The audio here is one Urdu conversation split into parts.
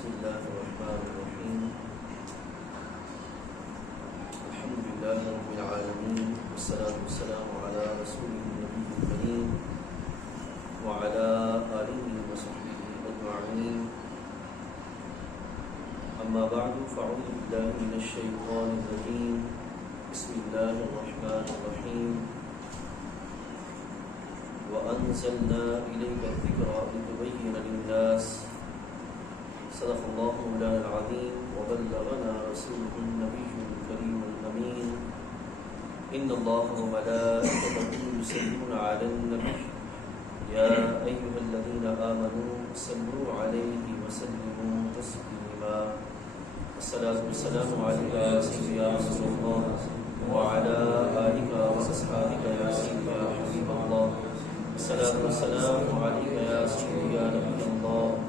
بسم الله الرحمن الرحيم. الحمد لله رب العالمين، والصلاة والسلام على رسوله النبي الكريم وعلى آله وصحبه أجمعين. أما بعد، فأعوذ بالله من الشيطان الرجيم. بسم الله الرحمن الرحيم. وأنزلنا إليك الذكر لتبين للناس. صدق الله مولانا العظيم وبلغنا رسوله النبي الكريم الأمين. إن الله وملائكته يصلون على النبي يا أيها الذين آمنوا صلوا عليه وسلموا تسليما. الصلاة والسلام عليك يا سيدي يا رسول الله وعلى آلك وأصحابك يا سيدي يا حبيب الله. الصلاة والسلام عليك يا سيدي يا نبي الله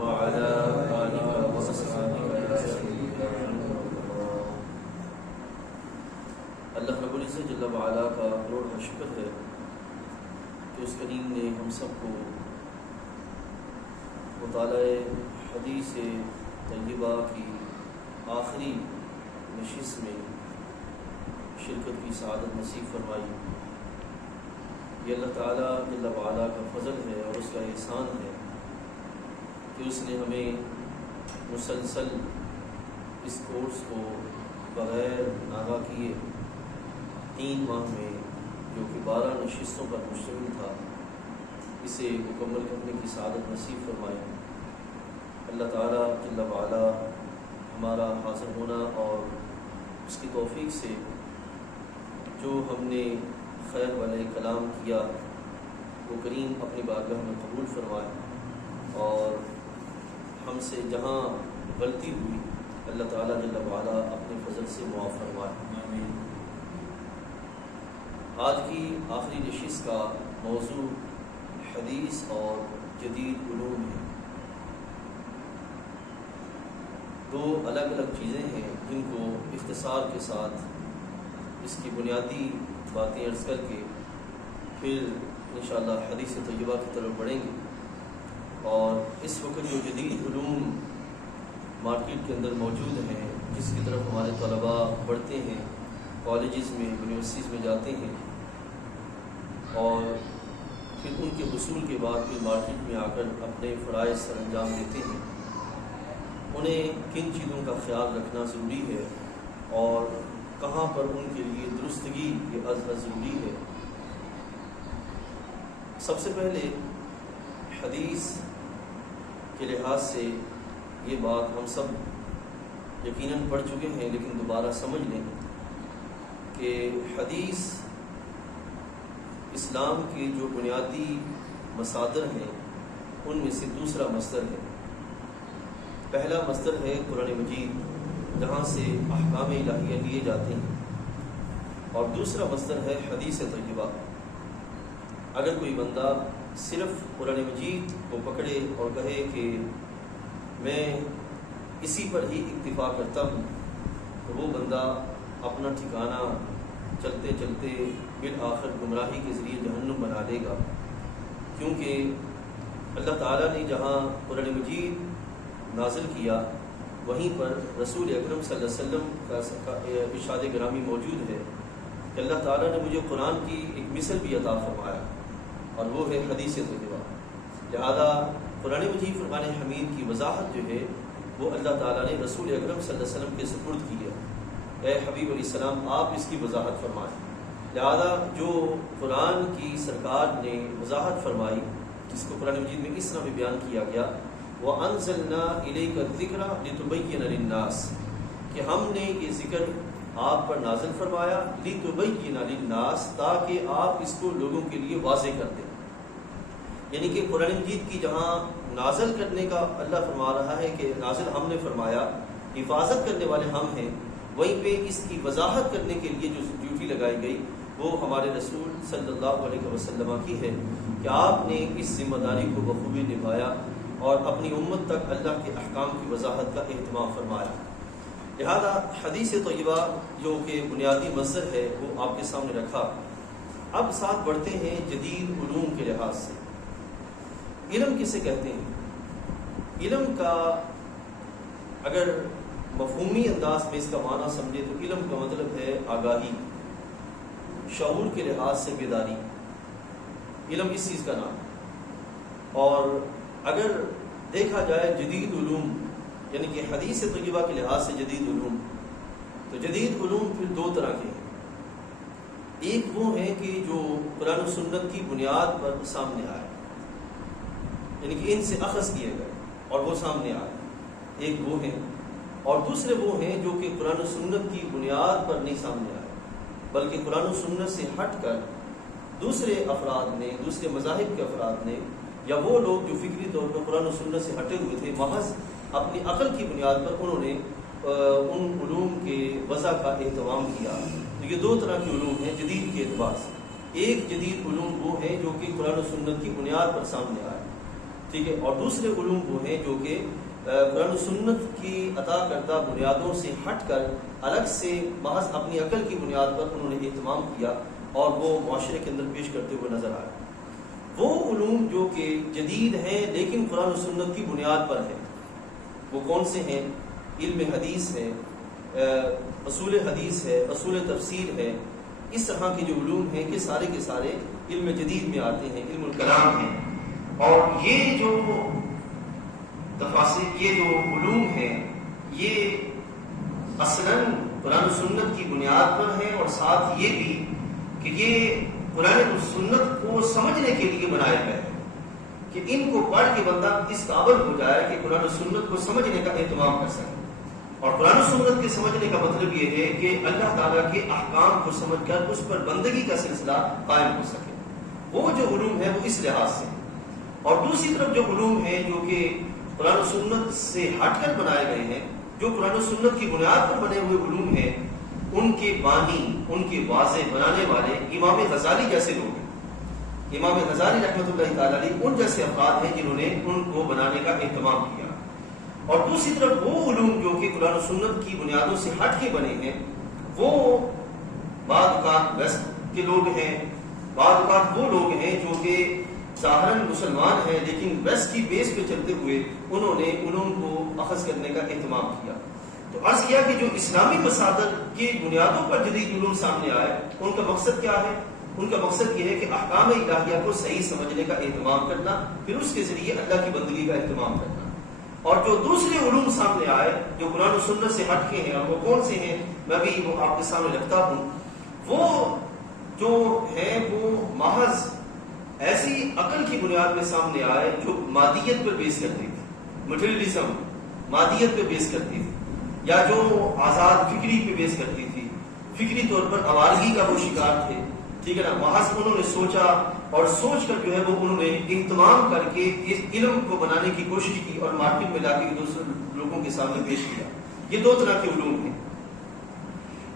وعلى آلك وأصحابك يا سيدي يا حبيب الله. اللہ رب العزت جل وعلا کا کروڑ شکر ہے کہ اس کریم نے ہم سب کو مطالعہ حدیث طیبہ کی آخری نشست میں شرکت کی سعادت نصیب فرمائی. یہ اللہ تعالیٰ جل وعلا کا فضل ہے اور اس کا احسان ہے کہ اس نے ہمیں مسلسل اس کورس کو بغیر ناغہ کیے 3 ماہ میں، جو کہ 12 نشستوں پر مشتمل تھا، اسے مکمل کرنے کی سعادت نصیب فرمائی. اللہ تعالیٰ جل وعلا ہمارا حاضر ہونا اور اس کی توفیق سے جو ہم نے خیر والے کلام کیا وہ کریم اپنی بارگاہ میں قبول فرمائے، اور ہم سے جہاں غلطی ہوئی اللہ تعالیٰ جل وعلا اپنے فضل سے معاف فرمائے. آج کی آخری نشست کا موضوع حدیث اور جدید علوم ہے. 2 الگ الگ چیزیں ہیں جن کو اختصار کے ساتھ اس کی بنیادی باتیں عرض کر کے پھر انشاءاللہ حدیث طیبہ کی طرف بڑھیں گے. اور اس وقت جو جدید علوم مارکیٹ کے اندر موجود ہیں، جس کی طرف ہمارے طلباء بڑھتے ہیں، کالجز میں یونیورسٹیز میں جاتے ہیں اور پھر ان کے حصول کے بعد پھر مارکیٹ میں آ کر اپنے فرائض سر انجام دیتے ہیں، انہیں کن چیزوں کا خیال رکھنا ضروری ہے اور کہاں پر ان کے لیے درستگی یہ از ضروری ہے. سب سے پہلے حدیث کے لحاظ سے یہ بات ہم سب یقیناً پڑھ چکے ہیں، لیکن دوبارہ سمجھ لیں کہ حدیث اسلام کے جو بنیادی مصادر ہیں ان میں سے دوسرا مصدر ہے. پہلا مصدر ہے قرآن مجید، جہاں سے احکام الہیہ لیے جاتے ہیں، اور دوسرا مصدر ہے حدیث طیبہ. اگر کوئی بندہ صرف قرآن مجید کو پکڑے اور کہے کہ میں اسی پر ہی اکتفا کرتا ہوں، تو وہ بندہ اپنا ٹھکانہ چلتے چلتے بالآخر گمراہی کے ذریعے جہنم بنا لے گا. کیونکہ اللہ تعالیٰ نے جہاں قرآن مجید نازل کیا وہیں پر رسول اکرم صلی اللہ علیہ وسلم کا ارشاد گرامی موجود ہے کہ اللہ تعالیٰ نے مجھے قرآن کی ایک مثل بھی عطا فرمایا، اور وہ ہے حدیث طیبہ. لہذا قرآن مجید فرقان حمید کی وضاحت جو ہے وہ اللہ تعالیٰ نے رسول اکرم صلی اللہ علیہ وسلم کے سپرد کی ہے. اے حبیب علیہ السلام، آپ اس کی وضاحت فرمائیں. لہذا جو قرآن کی سرکار نے وضاحت فرمائی، جس کو قرآن مجید میں اس طرح بھی بیان کیا گیا، وَأَنزَلْنَا إِلَيْكَ الذِّكْرَ لِتُبَيِّنَ لِلنَّاسِ، کہ ہم نے یہ ذکر آپ پر نازل فرمایا لِتُبَيِّنَ لِلنَّاسِ، تاکہ آپ اس کو لوگوں کے لیے واضح کر دیں. یعنی کہ قرآن مجید کی جہاں نازل کرنے کا اللہ فرما رہا ہے کہ نازل ہم نے فرمایا، حفاظت کرنے والے ہم ہیں، وہیں پہ اس کی وضاحت کرنے کے لیے جو ڈیوٹی لگائی گئی وہ ہمارے رسول صلی اللہ علیہ وسلم کی ہے کہ آپ نے اس ذمہ داری کو بخوبی نبھایا اور اپنی امت تک اللہ کے احکام کی وضاحت کا اہتمام فرمایا. لہذا حدیث طیبہ جو کہ بنیادی مصدر ہے وہ آپ کے سامنے رکھا. اب ساتھ بڑھتے ہیں جدید علوم کے لحاظ سے. علم کسے کہتے ہیں؟ علم کا اگر مفہومی انداز میں اس کا معنی سمجھے تو علم کا مطلب ہے آگاہی، شعور کے لحاظ سے بیداری، علم اس چیز کا نام ہے۔ اور اگر دیکھا جائے جدید علوم یعنی کہ حدیث طیبہ کے لحاظ سے جدید علوم، تو جدید علوم پھر دو طرح کے ہیں۔ ایک وہ ہیں کہ جو قرآن و سنت کی بنیاد پر سامنے آئے، یعنی کہ ان سے اخذ کیے گئے اور وہ سامنے آئے، ایک وہ ہیں۔ اور دوسرے وہ ہیں جو کہ قرآن و سنت کی بنیاد پر نہیں سامنے آئے، بلکہ قرآن و سنت سے ہٹ کر دوسرے افراد نے، دوسرے مذاہب کے افراد نے، یا وہ لوگ جو فکری طور پر قرآن و سنت سے ہٹے ہوئے تھے، محض اپنی عقل کی بنیاد پر انہوں نے ان علوم کے وضع کا اہتمام کیا۔ تو یہ دو طرح کے علوم ہیں جدید کے اعتبار سے۔ ایک جدید علوم وہ ہیں جو کہ قرآن و سنت کی بنیاد پر سامنے آئے، ٹھیک ہے، اور دوسرے علوم وہ ہیں جو کہ قرآن و سنت کی عطا کردہ بنیادوں سے ہٹ کر الگ سے محض اپنی عقل کی بنیاد پر انہوں نے اہتمام کیا اور وہ معاشرے کے اندر پیش کرتے ہوئے نظر آئے۔ وہ علوم جو کہ جدید ہیں لیکن قرآن و سنت کی بنیاد پر ہیں، وہ کون سے ہیں؟ علم حدیث ہے، اصول حدیث ہے، اصول تفسیر ہے، اس طرح کے جو علوم ہیں کہ سارے کے سارے علم جدید میں آتے ہیں، علم الکلام ہیں۔ اور یہ جو تفاصیل، یہ جو علوم ہیں، یہ اصلاً قرآن و سنت کی بنیاد پر ہیں، اور ساتھ یہ بھی کہ یہ قرآن و سنت کو سمجھنے کے لیے بنائے گئے ہیں، کہ ان کو پڑھ کے بندہ اس قابل ہو جائے کہ قرآن و سنت کو سمجھنے کا اہتمام کر سکے۔ اور قرآن و سنت کے سمجھنے کا مطلب یہ ہے کہ اللہ تعالیٰ کے احکام کو سمجھ کر اس پر بندگی کا سلسلہ قائم ہو سکے۔ وہ جو علوم ہے وہ اس لحاظ سے، اور دوسری طرف جو علوم ہیں جو کہ قرآن و سنت سے ہٹ کر بنائے گئے ہیں، جو قرآن و سنت کی بنیاد پر بنے ہوئے علوم ہیں، ان کے بانی، ان کے واضح بنانے والے امام غزالی جیسے لوگ ہیں۔ امام غزالی رحمۃ اللہ تعالی علیہ ان جیسے افراد ہیں جنہوں نے ان کو بنانے کا اہتمام کیا۔ اور دوسری طرف وہ علوم جو کہ قرآن و سنت کی بنیادوں سے ہٹ کے بنے ہیں، وہ بعض اوقات ویسٹ کے لوگ ہیں، بعض اوقات وہ لوگ ہیں جو کہ ظاہراً مسلمان ہیں لیکن ویسٹ کی بیس پہ چلتے ہوئے انہوں نے علوم کو اخذ کرنے کا اہتمام کیا۔ تو عرض کیا کہ جو اسلامی مصادر کی بنیادوں پر جدید علوم سامنے آئے، ان کا مقصد کیا ہے؟ ان کا مقصد یہ ہے کہ احکام الہیہ کو صحیح سمجھنے کا اہتمام کرنا، پھر اس کے ذریعے اللہ کی بندگی کا اہتمام کرنا۔ اور جو دوسرے علوم سامنے آئے جو قرآن و سنت سے ہٹ کے ہیں، اور وہ کون سے ہیں میں بھی وہ آپ کے سامنے رکھتا ہوں، وہ جو ہیں وہ محض ایسی عقل کی بنیاد پہ سامنے آئے جو مادیت پر بیس کرتی تھی، مٹیریلزم، مادیت پہ بیس کرتی تھی، یا جو آزاد فکری پہ بیس کرتی تھی، فکری طور پر آوارگی کا وہ شکار تھے، ٹھیک ہے نا۔ محض انہوں نے سوچا اور سوچ کر جو ہے وہ انہوں نے اہتمام کر کے اس علم کو بنانے کی کوشش کی اور مارکیٹ میں لا کے دوسرے لوگوں کے سامنے پیش کیا۔ یہ دو طرح کے علوم ہیں۔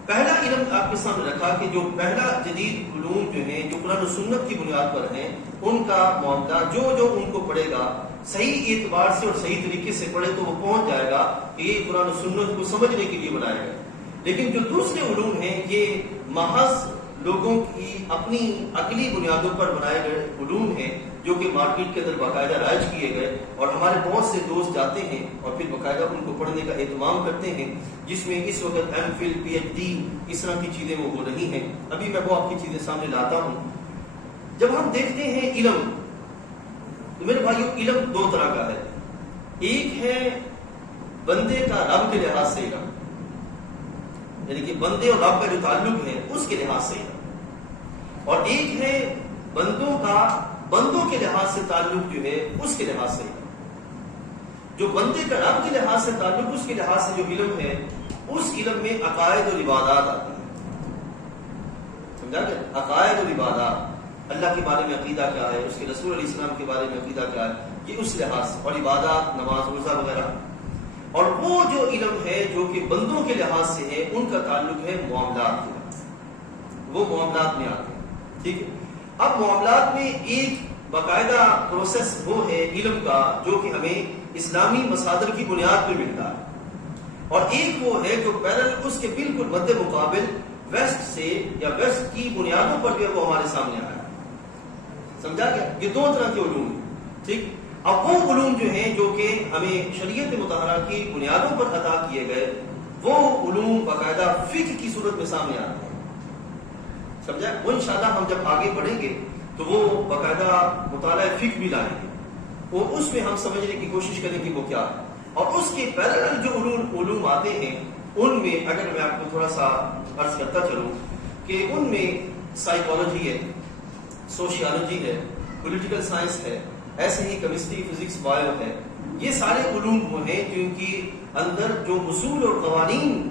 پہلا علم آپ کے سامنے رکھا کہ جو پہلا جدید علوم جو ہیں جو قرآن و سنت کی بنیاد پر ہیں، ان کا معاملہ جو ان کو پڑھے گا صحیح اعتبار سے اور صحیح طریقے سے پڑھے تو وہ پہنچ جائے گا کہ یہ قرآن و سنت کو سمجھنے کے لیے بنایا گیا۔ لیکن جو دوسرے علوم ہیں یہ محض لوگوں کی اپنی عقلی بنیادوں پر بنائے گئے علوم ہیں جو کہ مارکیٹ کے اندر باقاعدہ رائج کیے گئے، اور ہمارے بہت سے دوست جاتے ہیں اور پھر باقاعدہ ان کو پڑھنے کا اہتمام کرتے ہیں، جس میں اس وقت M Phil P H D اس طرح کی چیزیں وہ ہو رہی ہیں۔ ابھی میں وہ آپ کی چیزیں سامنے لاتا ہوں۔ جب ہم دیکھتے ہیں علم تو میرے بھائیو علم دو طرح کا ہے، ایک ہے بندے کا رب کے لحاظ سے علم، یعنی کہ بندے اور رب کا جو تعلق ہے اس کے لحاظ سے علم، اور ایک ہے بندوں کا بندوں کے لحاظ سے تعلق جو ہے اس کے لحاظ سے علم۔ جو بندے کا رب کے لحاظ سے تعلق اس کے لحاظ سے جو علم ہے، اس علم میں عقائد اور عبادات آتی ہیں، سمجھا کہ عقائد اور عبادات، اللہ کے بارے میں عقیدہ کیا ہے، اس کے رسول علیہ السلام کے بارے میں عقیدہ کیا ہے، یہ اس لحاظ سے، اور عبادات نماز روزہ وغیرہ۔ اور وہ جو علم ہے جو کہ بندوں کے لحاظ سے ہے، ان کا تعلق ہے معاملات کے لحاظ سے، وہ معاملات میں آتے ہیں، ٹھیک ہے۔ اب معاملات میں ایک باقاعدہ پروسیس وہ ہے علم کا جو کہ ہمیں اسلامی مصادر کی بنیاد پہ ملتا ہے، اور ایک وہ ہے جو پیرل اس کے بالکل مد مقابل ویسٹ سے یا ویسٹ کی بنیادوں پر جو ہے وہ ہمارے سامنے آیا، سمجھا گیا۔ یہ دو طرح کے علوم ہیں، ٹھیک۔ اب وہ علوم جو ہیں جو کہ ہمیں شریعت مطہرہ کی بنیادوں پر عطا کیے گئے، وہ علوم باقاعدہ فقہ کی صورت میں سامنے آتے ہیں، سمجھا؟ وہ انشاءاللہ ہم جب آگے بڑھیں گے تو وہ باقاعدہ مطالعہ فقہ بھی لائیں گے، وہ اس میں ہم سمجھنے کی کوشش کریں گے وہ کیا ہے۔ اور اس کے پیرالل جو علوم آتے ہیں ان میں اگر میں آپ کو تھوڑا سا عرض کرتا چلوں کہ ان میں سائیکالوجی ہے، سوشیالوجی ہے، پولیٹیکل سائنس ہے، ایسے ہی کیمسٹری، فزکس، بایو ہے، یہ سارے علوم وہ ہیں جن کی اندر جو اصول اور قوانین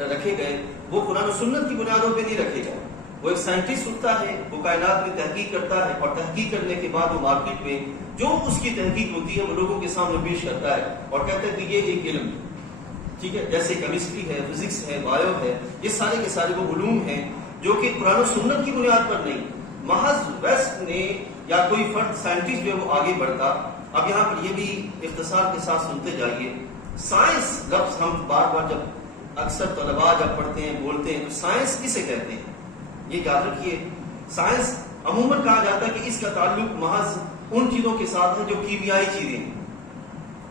رکھے گئے وہ قرآن و سنت کی بنیادوں پہ نہیں رکھے گئے۔ وہ ایک سائنٹسٹ اٹھتا ہے، وہ کائنات میں تحقیق کرتا ہے، اور تحقیق کرنے کے بعد وہ مارکیٹ میں جو اس کی تحقیق ہوتی ہے وہ لوگوں کے سامنے پیش کرتا ہے اور کہتا ہے کہ یہ ایک علم ہے، ٹھیک ہے؟ جیسے کیمسٹری ہے، فزکس ہے، بایو ہے، یہ سارے کے سارے وہ علوم ہیں جو کہ قرآن و سنت کی بنیاد پر نہیں، محض ویسٹ نے یا کوئی فرد سائنٹسٹ جو ہے وہ آگے بڑھتا۔ اب یہاں پر یہ بھی اختصار کے ساتھ سنتے جائیے، سائنس لفظ ہم بار بار جب اکثر طلباء جب پڑھتے ہیں بولتے ہیں تو سائنس کسے کہتے ہیں؟ یہ یاد رکھیے، سائنس عموماً کہا جاتا ہے کہ اس کا تعلق محض ان چیزوں کے ساتھ ہے جو کیمیائی چیزیں ہیں،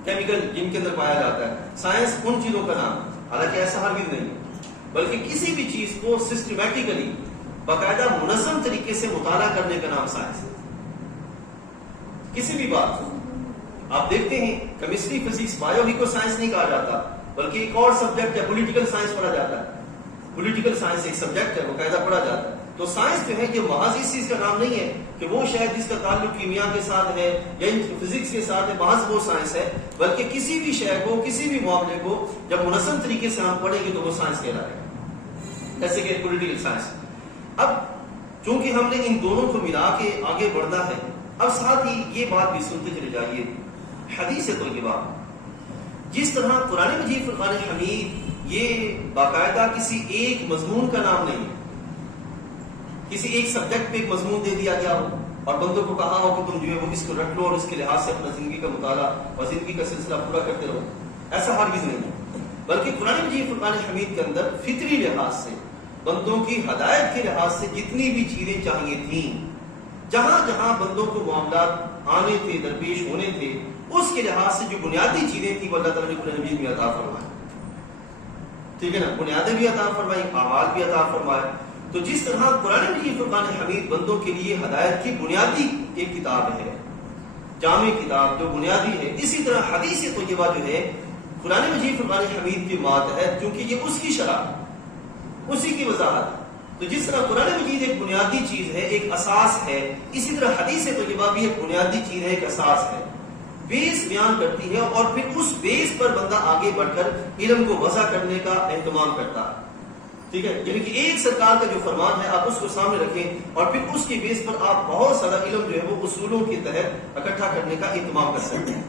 کیمیکل جن کے اندر پایا جاتا ہے، سائنس ان چیزوں کا نام، حالانکہ ایسا ہرگز نہیں، بلکہ کسی بھی چیز کو سسٹمیٹیکلی باقاعدہ منظم طریقے سے مطالعہ کرنے کا نام سائنس ہے۔ کسی بھی بات کو آپ دیکھتے ہیں، کیمسٹری، فزکس، بایو ہی کو سائنس نہیں کہا جاتا، بلکہ ایک اور سبجیکٹ ہے پولیٹیکل سائنس پڑھا جاتا ہے، پولیٹیکل سائنس ایک سبجیکٹ ہے، وہ قاعدہ پڑھا جاتا ہے۔ تو سائنس جو ہے یہ محض اس چیز کا نام نہیں ہے کہ وہ شاید جس کا تعلق کیمیا کے ساتھ ہے یا فزکس کے ساتھ ہے محض وہ سائنس ہے، بلکہ کسی بھی شے کو، کسی بھی معاملے کو جب منظم طریقے سے ہم پڑھیں گے تو وہ سائنس کہلائے گا، جیسے کہ پولیٹیکل سائنس۔ اب چونکہ ہم نے ان دونوں کو ملا کے آگے بڑھنا ہے، اب ساتھ ہی یہ بات بھی سنتے چلے جائیے، حدیث طیبہ جس طرح قرآن مجید فرقان حمید یہ باقاعدہ کسی ایک مضمون کا نام نہیں ہے، کسی ایک سبجیکٹ پہ ایک مضمون دے دیا گیا ہو اور بندوں کو کہا ہو کہ تم جو ہے وہ اس کو رٹ لو اور اس کے لحاظ سے اپنا زندگی کا مطالعہ اور زندگی کا سلسلہ پورا کرتے رہو، ایسا ہرگز نہیں ہے، بلکہ قرآن مجید فرقان حمید کے اندر فطری لحاظ سے، بندوں کی ہدایت کے لحاظ سے جتنی بھی چیزیں چاہیے تھیں، جہاں جہاں بندوں کو معاملات آنے تھے، درپیش ہونے تھے، اس کے لحاظ سے جو بنیادی چیزیں تھیں وہ اللہ تعالیٰ نے قرآن مجید میں عطا فرمائی، ٹھیک ہے نا؟ بنیادیں بھی عطا فرمائی، اعمال بھی عطا فرمائے۔ تو جس طرح قرآن مجید فرقان حمید بندوں کے لیے ہدایت کی بنیادی ایک کتاب ہے، جامع کتاب جو بنیادی ہے، اسی طرح حدیث طیبہ جو ہے قرآن مجید فرقان حمید کی ماتحت، کیونکہ یہ اس کی شرح، اسی کی وضاحت ہے۔ تو جس طرح قرآن مجید ایک بنیادی چیز ہے، ایک اساس ہے، اسی طرح حدیث طیبہ بھی ایک بنیادی چیز ہے، ایک اساس ہے، بیس بیان کرتی ہے، اور پھر اس بیس پر بندہ آگے بڑھ کر علم کو وضع کرنے کا اہتمام کرتا ہے، ٹھیک ہے؟ یعنی کہ ایک سرکار کا جو فرمان ہے آپ اس کو سامنے رکھیں اور پھر اس کی بیس پر آپ بہت سارا علم جو ہے وہ اصولوں کے تحت اکٹھا کرنے کا اہتمام کر سکتے ہیں۔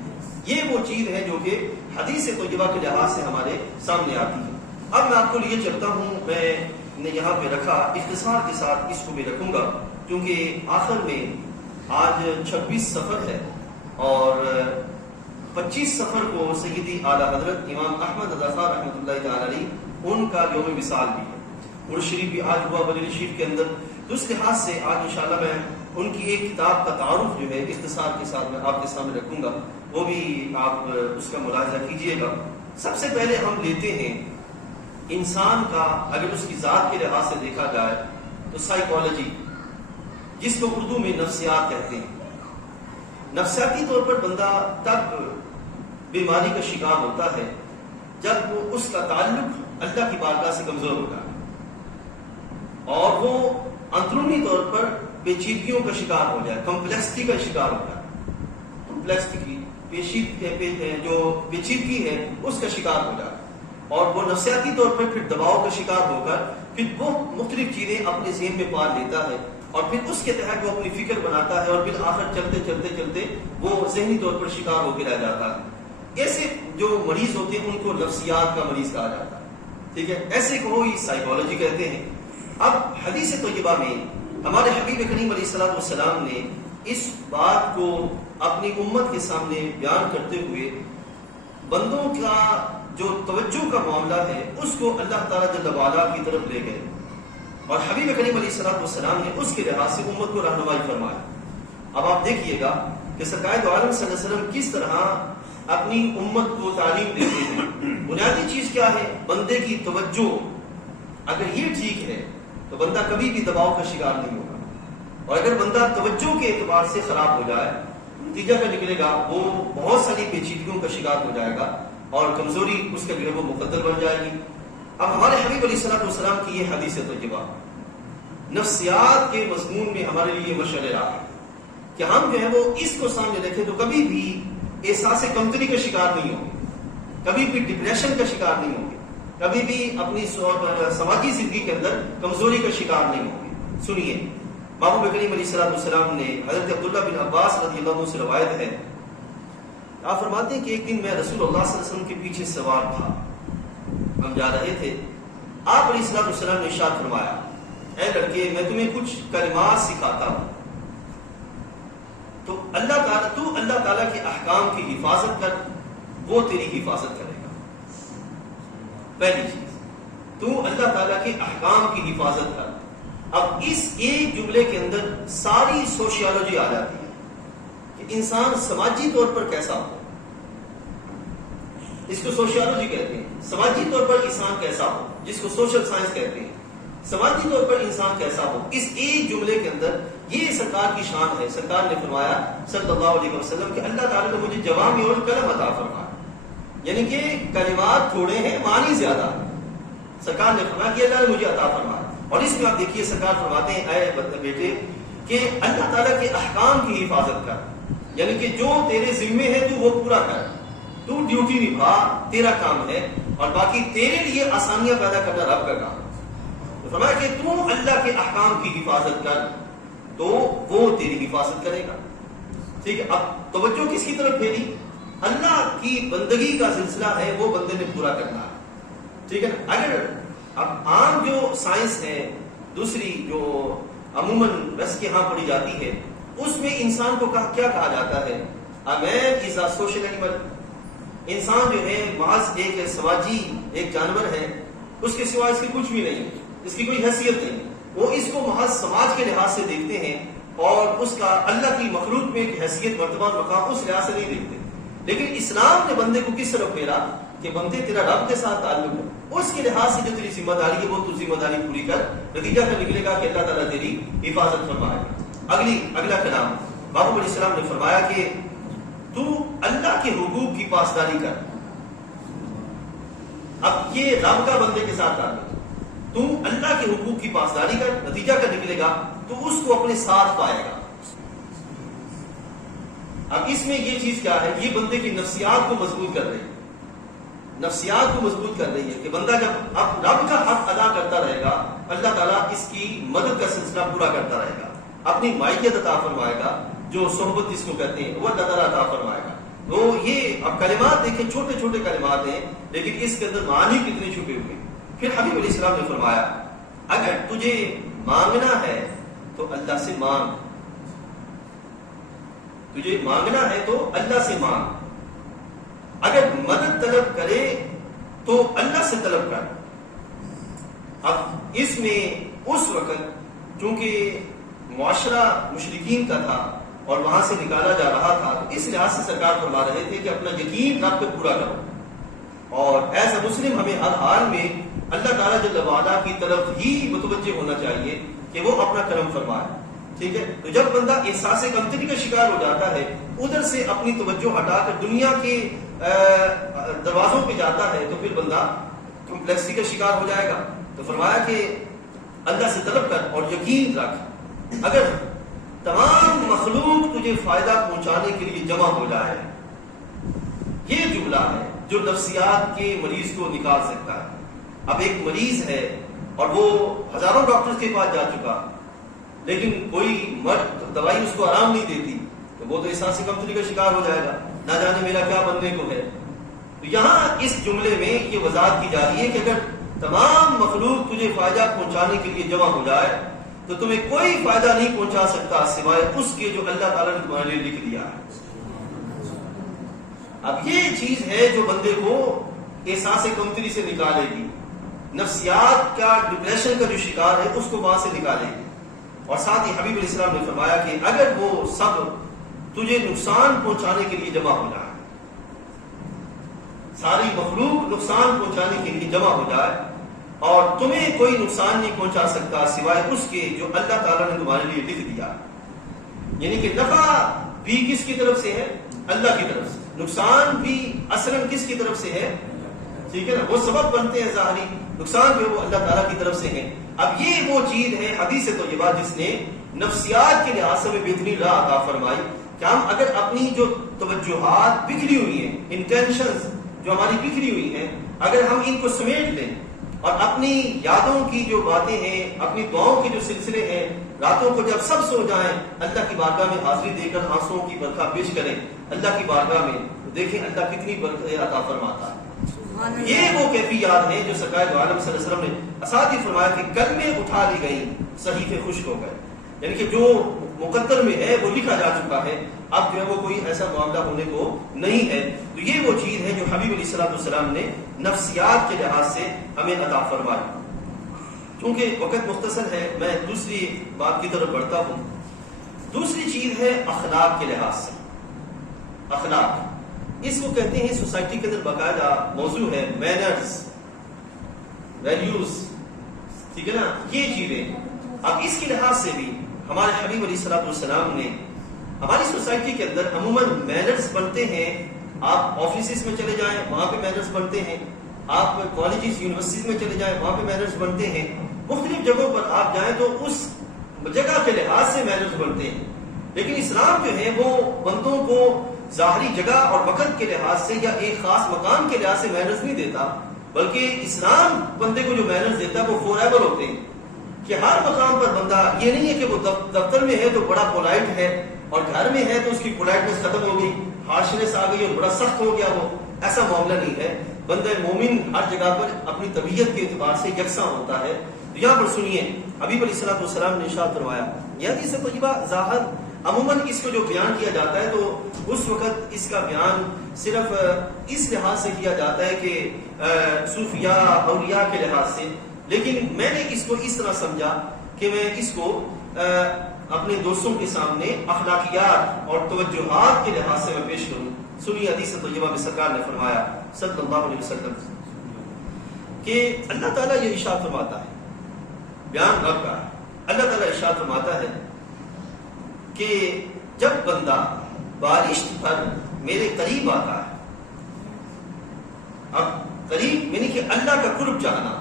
یہ وہ چیز ہے جو کہ حدیث طیبہ کے لحاظ سے ہمارے سامنے آتی ہے۔ اب میں آپ کو لیے چلتا ہوں، میں نے یہاں پہ رکھا، اختصار کے ساتھ اس کو بھی رکھوں گا کیونکہ آخر میں آج 26 سفر ہے اور 25 سفر کو سیدی اعلیٰ حضرت امام احمد رضا خان رحمۃ اللہ تعالی علیہ ان کا یوم وصال بھی ہے، عرس شریف بھی آج ہوا بدر شریف کے اندر، تو اس لحاظ سے آج انشاءاللہ میں ان کی ایک کتاب کا تعارف جو ہے اختصار کے ساتھ میں آپ کے سامنے رکھوں گا، وہ بھی آپ اس کا ملاحظہ کیجئے گا۔ سب سے پہلے ہم لیتے ہیں انسان کا، اگر اس کی ذات کے لحاظ سے دیکھا جائے تو سائیکالوجی، جس کو اردو میں نفسیات کہتے ہیں۔ نفسیاتی طور پر بندہ تب بیماری کا شکار ہوتا ہے جب وہ اس کا تعلق اللہ کی بارگاہ سے کمزور ہوتا ہے اور وہ اندرونی طور پر پیچیدگیوں کا شکار ہو جائے، کمپلیکسٹی کا شکار ہوتا ہے، کمپلیکسٹی جو پیچیدگی ہے اس کا شکار ہو جائے، اور وہ نفسیاتی طور پر پھر دباؤ کا شکار ہو کر پھر وہ مختلف چیزیں اپنے ذہن میں پال لیتا ہے اور پھر اس کے تحت وہ اپنی فکر بناتا ہے اور پھر آخر چلتے چلتے چلتے وہ ذہنی طور پر شکار ہو کے رہ جاتا ہے۔ ایسے جو مریض ہوتے ہیں ان کو نفسیات کا مریض کہا جاتا ہے، ٹھیک ہے؟ ایسے کو ہی سائیکالوجی کہتے ہیں۔ اب حدیث طیبہ میں ہمارے حبیب کریم علیہ الصلوۃ والسلام نے اس بات کو اپنی امت کے سامنے بیان کرتے ہوئے بندوں کا جو توجہ کا معاملہ ہے اس کو اللہ تعالیٰ جل وعلا کی طرف لے گئے، اور حبیب کریم علیہ الصلوۃ والسلام نے اس کے لحاظ سے امت کو رہنمائی فرمائی۔ اب آپ دیکھیے گا کہ سرکار دو عالم صلی اللہ علیہ وسلم کس طرح اپنی امت کو تعلیم دیتے ہیں۔ بنیادی چیز کیا ہے؟ بندے کی توجہ اگر یہ ٹھیک ہے تو بندہ کبھی بھی دباؤ کا شکار نہیں ہوگا، اور اگر بندہ توجہ کے اعتبار سے خراب ہو جائے نتیجہ کیا نکلے گا؟ وہ بہت ساری پیچیدگیوں کا شکار ہو جائے گا اور کمزوری اس کا جو ہے وہ مقدر بن جائے گی۔ اب ہمارے حبیب علیہ الصلوۃ والسلام کی یہ حدیث طیبہ نفسیات کے مضمون میں ہمارے لیے مشعل راہ ہے کہ ہم جو ہے وہ اس کو سامنے رکھیں تو کبھی بھی احساس کمتری کا شکار نہیں ہوں گے، کبھی بھی ڈپریشن کا شکار نہیں ہوں گے، کبھی بھی اپنی سماجی زندگی کے اندر کمزوری کا شکار نہیں ہوں گے۔ سنیے، محبوب کریم علیہ الصلوۃ والسلام نے حضرت عبداللہ بن عباس رضی اللہ عنہ سے روایت ہے، آپ فرماتے ہیں کہ ایک دن میں رسول اللہ صلی اللہ علیہ وسلم کے پیچھے سوار تھا، ہم جا رہے تھے، آپ علیہ الصلوۃ والسلام نے ارشاد فرمایا، اے لڑکے میں تمہیں کچھ کلمات سکھاتا ہوں، تو اللہ تعالیٰ کے احکام کی حفاظت کر، وہ تیری حفاظت کرے گا۔ پہلی چیز، تو اللہ تعالیٰ کے احکام کی حفاظت کر۔ اب اس ایک جملے کے اندر ساری سوشیالوجی آ جاتی ہے کہ انسان سماجی طور پر کیسا ہو، اس کو سوشیالوجی کہتے ہیں۔ سماجی طور پر انسان کیسا ہو، جس کو سوشل سائنس کہتے ہیں، سماجی طور پر انسان کیسا ہو، اس ایک جملے کے اندر یہ سرکار کی شان ہے۔ سرکار نے فرمایا صلی اللہ علیہ وسلم کہ اللہ تعالیٰ نے مجھے جوامع الکلم عطا فرمایا، یعنی کہ کلمات تھوڑے ہیں معنی زیادہ ہے۔ سرکار نے فرمایا کہ اللہ نے مجھے عطا فرمایا، اور اس میں آپ دیکھیے سرکار فرماتے ہیں اے بیٹے کہ اللہ تعالیٰ کے احکام کی حفاظت کر، یعنی کہ جو تیرے ذمے ہے تو وہ پورا کر، تو ڈیوٹی نبھا، تیرا کام ہے، اور باقی تیرے لیے آسانیاں پیدا کرنا رب کا کام ہے۔ تو فرمایا کہ تو اللہ کے احکام کی حفاظت کر تو وہ تیری حفاظت کرے گا۔ ٹھیک ہے، اب توجہ کس کی طرف پھیری؟ اللہ کی بندگی کا سلسلہ ہے وہ بندے نے پورا کرنا ہے۔ ٹھیک ہے نا؟ اگر اب عام جو سائنس ہے دوسری جو عموماً رس کے ہاں پڑھی جاتی ہے، اس میں انسان کو کیا کہا جاتا ہے؟ مین از اے سوشل اینیمل، انسان جو ہے محض ایک سماجی ایک جانور ہے، اس کے سوا اس کی کچھ بھی نہیں، اس کی کوئی حیثیت نہیں، وہ اس کو محض سماج کے لحاظ سے دیکھتے ہیں اور اس کا اللہ کی مخلوق میں ایک حیثیت مرتبہ مقام اس لحاظ سے نہیں دیکھتے۔ لیکن اسلام نے بندے کو کس طرف پھیرا کہ بندے تیرا رب کے ساتھ تعلق ہے، اس کے لحاظ سے جو تیری ذمہ داری ہے وہ تو ذمہ داری پوری کر، نتیجہ کیا نکلے گا کہ اللہ تعالیٰ تیری حفاظت فرمائے گا۔ اگلا کلام محبوب علیہ السلام نے فرمایا کہ تو اللہ کے حقوق کی پاسداری کر۔ اب یہ رب کا بندے کے ساتھ تعلق، تو اللہ کے حقوق کی پاسداری کر، نتیجہ کیا نکلے گا؟ تو اس کو اپنے ساتھ پائے گا۔ اب اس میں یہ چیز کیا ہے؟ یہ بندے کی نفسیات کو مضبوط کر رہی ہے، نفسیات کو مضبوط کر رہی ہے کہ بندہ جب اب رب کا حق ادا کرتا رہے گا، اللہ تعالیٰ اس کی مدد کا سلسلہ پورا کرتا رہے گا، اپنی مائیت عطا فرمائے گا، جو صحبت جس کو کہتے ہیں وہ اللہ تعالیٰ عطا فرمائے گا۔ تو یہ اب کلمات دیکھیں، چھوٹے چھوٹے کلمات ہیں لیکن اس کے اندر معانی کتنے چھپے ہوئے۔ پھر حبیب علیہ السلام نے فرمایا اگر تجھے مانگنا ہے تو اللہ سے مانگ، تجھے مانگنا ہے تو اللہ سے مانگ، اگر مدد طلب کرے تو اللہ سے طلب کر۔ اب اس میں اس وقت چونکہ معاشرہ مشرکین کا تھا اور وہاں سے نکالا جا رہا تھا، تو اس لحاظ سے سرکار فرما رہے تھے کہ اپنا یقین رب پہ پورا کرو، اور ایز اے مسلم ہمیں ہر حال میں اللہ تعالیٰ جل وعلا کی طرف ہی متوجہ ہونا چاہیے کہ وہ اپنا کرم فرمائے۔ ٹھیک ہے، تو جب بندہ احساس کمتری کا شکار ہو جاتا ہے، ادھر سے اپنی توجہ ہٹا کر دنیا کے دروازوں پہ جاتا ہے، تو پھر بندہ کمپلیکسٹی کا شکار ہو جائے گا۔ تو فرمایا کہ اللہ سے طلب کر اور یقین رکھ، اگر تمام مخلوق تجھے فائدہ پہنچانے کے لیے جمع ہو جائے، یہ جملہ ہے جو نفسیات کے مریض کو نکال سکتا ہے۔ اب ایک مریض ہے اور وہ ہزاروں ڈاکٹرز کے پاس جا چکا، لیکن کوئی دوائی اس کو آرام نہیں دیتی، تو وہ تو احساس کمتری کا شکار ہو جائے گا، نہ جانے میرا کیا بننے کو ہے۔ تو یہاں اس جملے میں یہ وضاحت کی جا رہی ہے کہ اگر تمام مخلوق تجھے فائدہ پہنچانے کے لیے جمع ہو جائے تو تمہیں کوئی فائدہ نہیں پہنچا سکتا سوائے اس کے جو اللہ تعالیٰ نے تمہارے لیے لکھ دیا ہے۔ اب یہ چیز ہے جو بندے کو احساس کمتری سے نکالے گی، نفسیات کا ڈپریشن کا جو شکار ہے اس کو وہاں سے نکالے گی۔ اور ساتھ ہی حبیب علیہ السلام نے فرمایا کہ اگر وہ سب تجھے نقصان پہنچانے کے لیے جمع ہو جائے، ساری مخلوق نقصان پہنچانے کے لیے جمع ہو جائے، اور تمہیں کوئی نقصان نہیں پہنچا سکتا سوائے اس کے جو اللہ تعالیٰ نے تمہارے لیے لکھ دیا۔ یعنی کہ نفع بھی کس کی طرف سے ہے؟ اللہ کی طرف سے، نقصان بھی اصلاً کس کی طرف سے ہے؟ ٹھیک ہے نا، وہ سبب بنتے ہیں ظاہری، نقصان بھی وہ اللہ تعالیٰ کی طرف سے ہیں۔ اب یہ وہ چیز ہے حدیث طیبہ جس نے نفسیات کے لحاظ سے بہترین راہ عطا فرمائی کہ ہم اگر اپنی جو توجہات بکھری ہوئی ہیں، انٹینشنز جو ہماری بکھری ہوئی ہیں، اگر ہم ان کو سمیٹ لیں اور اپنی یادوں کی جو باتیں ہیں، اپنی دعاؤں کے جو سلسلے ہیں، راتوں کو جب سب سو جائیں اللہ کی بارگاہ میں حاضری دے کر آنسوؤں کی برکھا پیش کریں اللہ کی بارگاہ میں، تو دیکھیں اللہ کتنی برکت عطا فرماتا ہے۔ یہ وہ کیفیات ہیں جو سرکار دو عالم صلی اللہ علیہ وسلم نے اساتذہ ہی فرمایا کہ کلمے اٹھا لی گئی صحیفے خشک ہو گئے، یعنی کہ جو مقدر میں ہے وہ لکھا جا چکا ہے، اب جو ہے وہ کوئی ایسا معاملہ ہونے کو نہیں ہے۔ تو یہ وہ چیز ہے جو حبیب علیہ الصلوۃ والسلام نے نفسیات کے لحاظ سے ہمیں عطا فرمائی۔ چونکہ وقت مختصر ہے میں دوسری بات کی طرف بڑھتا ہوں۔ دوسری چیز ہے اخلاق کے لحاظ سے، اخلاق اس کو کہتے ہیں سوسائٹی کے اندر باقاعدہ موضوع ہے مینرز، ویلیوز، ٹھیک ہے نا، یہ چیزیں۔ اب اس کے لحاظ سے بھی ہمارے حبیب علیہ الصلوۃ والسلام نے ہماری سوسائٹی کے اندر عموماً مینرز بنتے ہیں۔ آپ آفیسز میں چلے جائیں وہاں پہ مینرز بنتے ہیں، آپ کالجز یونیورسٹیز میں چلے جائیں وہاں پہ مینرز بنتے ہیں، مختلف جگہوں پر آپ جائیں تو اس جگہ کے لحاظ سے مینرز بنتے ہیں۔ لیکن اسلام جو ہے وہ بندوں کو ظاہری جگہ اور وقت کے لحاظ سے یا ایک خاص مقام کے لحاظ سے مینرز نہیں دیتا، بلکہ اسلام بندے کو جو مینرز دیتا ہے وہ فور ایور ہوتے ہیں کہ ہر مقام پر بندہ یہ نہیں ہے کہ وہ دفتر میں ہے تو بڑا پولائٹ ہے اور گھر میں ہے تو اس کی پولائٹنس ختم ہو گئی، ہارشنس آ گئی اور بڑا سخت ہو گیا، وہ ایسا معاملہ نہیں ہے۔ بندہ مومن ہر جگہ پر اپنی طبیعت کے اعتبار سے یکساں ہوتا ہے۔ تو یہاں پر سنیے حبیب علیہ الصلوۃ والسلام نے ارشاد فرمایا، یہ حدیث طیبہ ظاہر عموماً اس کو جو بیان کیا جاتا ہے تو اس وقت اس کا بیان صرف اس لحاظ سے کیا جاتا ہے کہ صوفیاء اولیاء کے لحاظ سے، لیکن میں نے اس کو اس طرح سمجھا کہ میں اس کو اپنے دوستوں کے سامنے اخلاقیات اور توجہات کے لحاظ سے میں پیش کروں۔ سنی حدیث طیبہ میں سرکار نے فرمایا صلی اللہ علیہ وسلم کہ اللہ تعالیٰ یہ ارشاد فرماتا ہے، بیان رب کا ہے، اللہ تعالیٰ ارشاد فرماتا ہے کہ جب بندہ بارش پر میرے قریب آتا ہے، اب قریب یعنی کہ اللہ کا قرب چاہنا،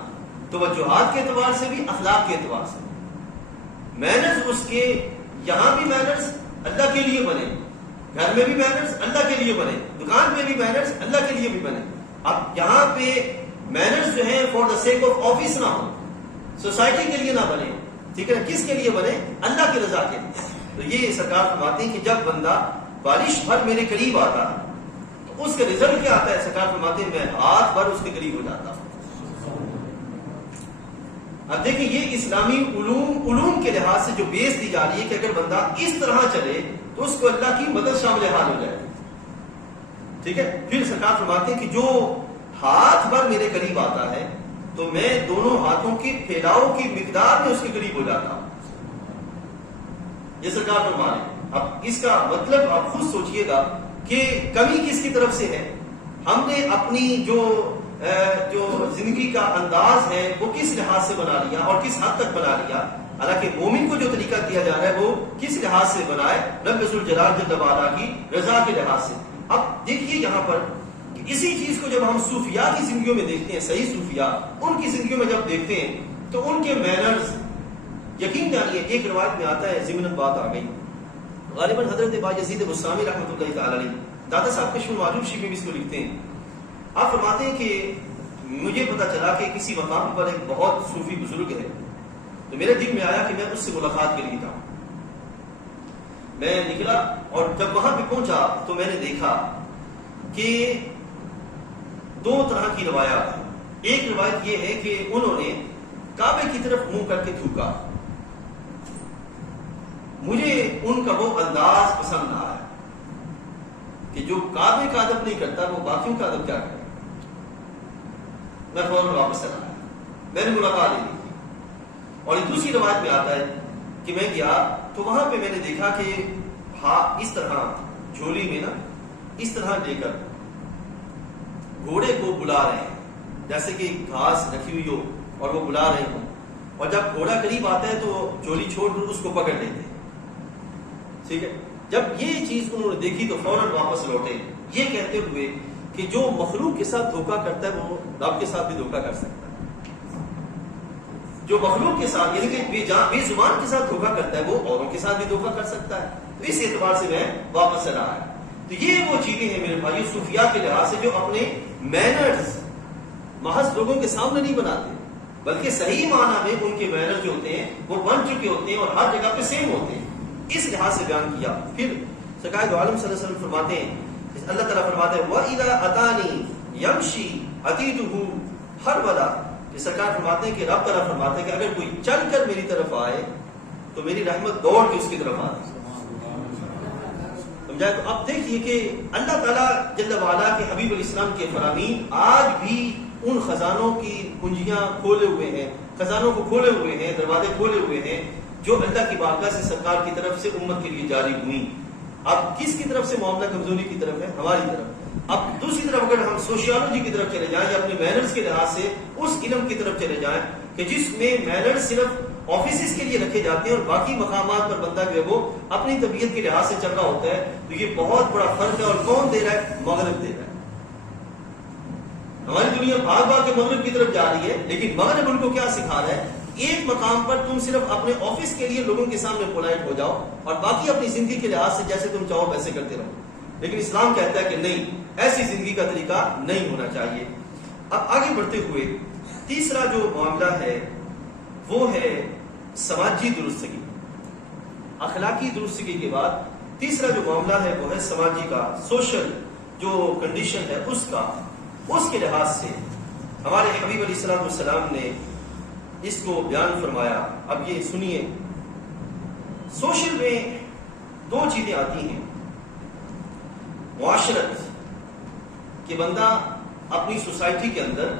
توجہات کے اعتبار سے بھی اخلاق کے اعتبار سے، مینرز اس کے یہاں بھی مینرز اللہ کے لیے بنے، گھر میں بھی مینرز اللہ کے لیے بنے، دکان پہ بھی مینرز اللہ کے لیے بھی بنے۔ اب یہاں پہ مینرز جو ہیں for the sake of office نہ ہو، سوسائٹی کے لیے نہ بنے، ٹھیک ہے نا، کس کے لیے بنے؟ اللہ کی رضا کے لیے۔ تو یہ سرکار فرماتے ہیں کہ جب بندہ بارش بھر میرے قریب آتا ہے تو اس کا رزلٹ کیا آتا ہے؟ سرکار فرماتے ہیں میں ہاتھ بھر اس کے قریب ہو جاتا ہوں۔ اب دیکھیں یہ اسلامی علوم کے لحاظ سے جو بیس دی جا رہی ہے کہ اگر بندہ اس طرح چلے تو اس کو اللہ کی مدد شامل حال ہو جائے، ٹھیک ہے۔ پھر سرکار فرماتے ہیں کہ جو ہاتھ بھر میرے قریب آتا ہے تو میں دونوں ہاتھوں کے پھیلاؤ کی مقدار میں اس کے قریب ہو جاتا ہوں، یہ سرکار فرما رہے ہیں۔ اب اس کا مطلب آپ خود سوچئے گا کہ کمی کس کی طرف سے ہے؟ ہم نے اپنی جو زندگی کا انداز ہے وہ کس لحاظ سے بنا لیا اور کس حد تک بنا لیا؟ حالانکہ مومن کو جو طریقہ دیا جا رہا ہے وہ کس لحاظ سے بنائے؟ رب ذوالجلال جل وعلا کی رضا کے لحاظ سے۔ اب دیکھیے یہاں پر اسی چیز کو جب ہم صوفیاء کی زندگیوں میں دیکھتے ہیں، صحیح صوفیاء ان کی زندگیوں میں جب دیکھتے ہیں تو ان کے مینرز، یقین جانیے ایک روایت میں آتا ہے، ضمن بات آ گئی، غالباً حضرت بایزید بستامی رحمۃ اللہ تعالی علیہ دادا صاحب کشف المعجوب شریف میں بھی اس کو لکھتے ہیں۔ آپ فرماتے ہیں کہ مجھے پتا چلا کہ کسی مقام پر ایک بہت صوفی بزرگ ہے، تو میرے دل میں آیا کہ میں اس سے ملاقات کے لیے جاؤں۔ میں نکلا اور جب وہاں پہ پہنچا تو میں نے دیکھا کہ دو طرح کی روایات ہیں۔ ایک روایت یہ ہے کہ انہوں نے کعبے کی طرف منہ کر کے تھوکا، مجھے ان کا وہ انداز پسند نہ آیا کہ جو کعبے کا ادب نہیں کرتا وہ باقیوں کا ادب کیا کرے۔ میں فوراً واپس چلا آیا، میں نے ملاقات نہیں کی۔ اور دوسری روایت میں آتا ہے کہ میں گیا تو وہاں پہ میں نے دیکھا کہ اس طرح جھولی میں نا اس طرح لے کر گھوڑے کو بلا رہے ہیں، جیسے کہ گھاس رکھی ہوئی ہو اور وہ بلا رہے ہوں، اور جب گھوڑا قریب آتا ہے تو جھولی چھوڑ کر اس کو پکڑ لیتے ہیں. ٹھیک ہے، جب یہ چیز انہوں نے دیکھی تو فوراً واپس لوٹے، یہ کہتے ہوئے کہ جو مخلوق کے ساتھ دھوکہ کرتا ہے وہ رب کے ساتھ بھی دھوکہ کر سکتا ہے. جو مخلوق کے ساتھ یعنی کہ بے زبان کے ساتھ دھوکہ کرتا ہے وہ اوروں کے ساتھ بھی دھوکہ کر سکتا ہے. تو اس اعتبار سے میں واپس چلا آیا. تو یہ وہ چیزیں ہیں میرے بھائیو صوفیاء کے لحاظ سے جو اپنے مینرز محض لوگوں کے سامنے نہیں بناتے، بلکہ صحیح معنی میں ان کے مینرز جو ہوتے ہیں وہ بن چکے ہوتے ہیں اور ہر جگہ پہ سیم ہوتے ہیں. اس لحاظ سے بیان کیا. پھر سرکار دو عالم صلی اللہ علیہ وسلم فرماتے ہیں، اللہ تعالیٰ فرماتے ہیں وَإِذَا أَتَانِي يَمْشِي أَتِيتُهُ هَرْوَلًا، کہ سرکار فرماتے ہیں کہ رب تعالیٰ فرماتے ہیں کہ اگر کوئی چل کر میری طرف آئے تو میری رحمت دوڑ کے اس کی طرف آتی. سمجھائے؟ تو اب دیکھیے کہ اللہ تعالیٰ جل وعلا کے حبیب علیہ السلام کے فرامین آج بھی ان خزانوں کی کنجیاں کھولے ہوئے ہیں، خزانوں کو کھولے ہوئے ہیں، دروازے کھولے ہوئے ہیں جو اللہ کی بارگاہ سے سرکار کی طرف سے امت کے لیے جاری ہوئی. اب کس کی طرف سے معاملہ کمزوری کی طرف ہے؟ ہماری طرف. اب دوسری طرف اگر ہم سوشیالوجی کی طرف چلے جائیں یا اپنے مینرز کے لحاظ سے اس علم کی طرف چلے جائیں کہ جس میں مینرز صرف آفیسز کے لیے رکھے جاتے ہیں اور باقی مقامات پر بندہ جو ہے وہ اپنی طبیعت کے لحاظ سے چل رہا ہوتا ہے، تو یہ بہت بڑا فرق ہے. اور کون دے رہا ہے؟ مغرب دے رہا ہے. ہماری دنیا بھاگ بھاگ کے مغرب کی طرف جا رہی ہے، لیکن مغرب ان کو کیا سکھا رہا ہے؟ ایک مقام پر تم صرف اپنے آفس کے لیے لوگوں کے سامنے پولائٹ ہو جاؤ اور باقی اپنی زندگی کے لحاظ سے جیسے تم چاہو ویسے کرتے رہو. لیکن اسلام کہتا ہے کہ نہیں، ایسی زندگی کا طریقہ نہیں ہونا چاہیے. اب آگے بڑھتے ہوئے تیسرا جو معاملہ ہے وہ ہے سماجی درستگی. اخلاقی درستگی کے بعد تیسرا جو معاملہ ہے وہ ہے سماجی کا، سوشل جو کنڈیشن ہے اس کا. اس کے لحاظ سے ہمارے حبیب علیہ السلام نے اس کو بیان فرمایا. اب یہ سنیے، سوشل میں دو چیزیں آتی ہیں. معاشرت کہ بندہ اپنی سوسائٹی کے اندر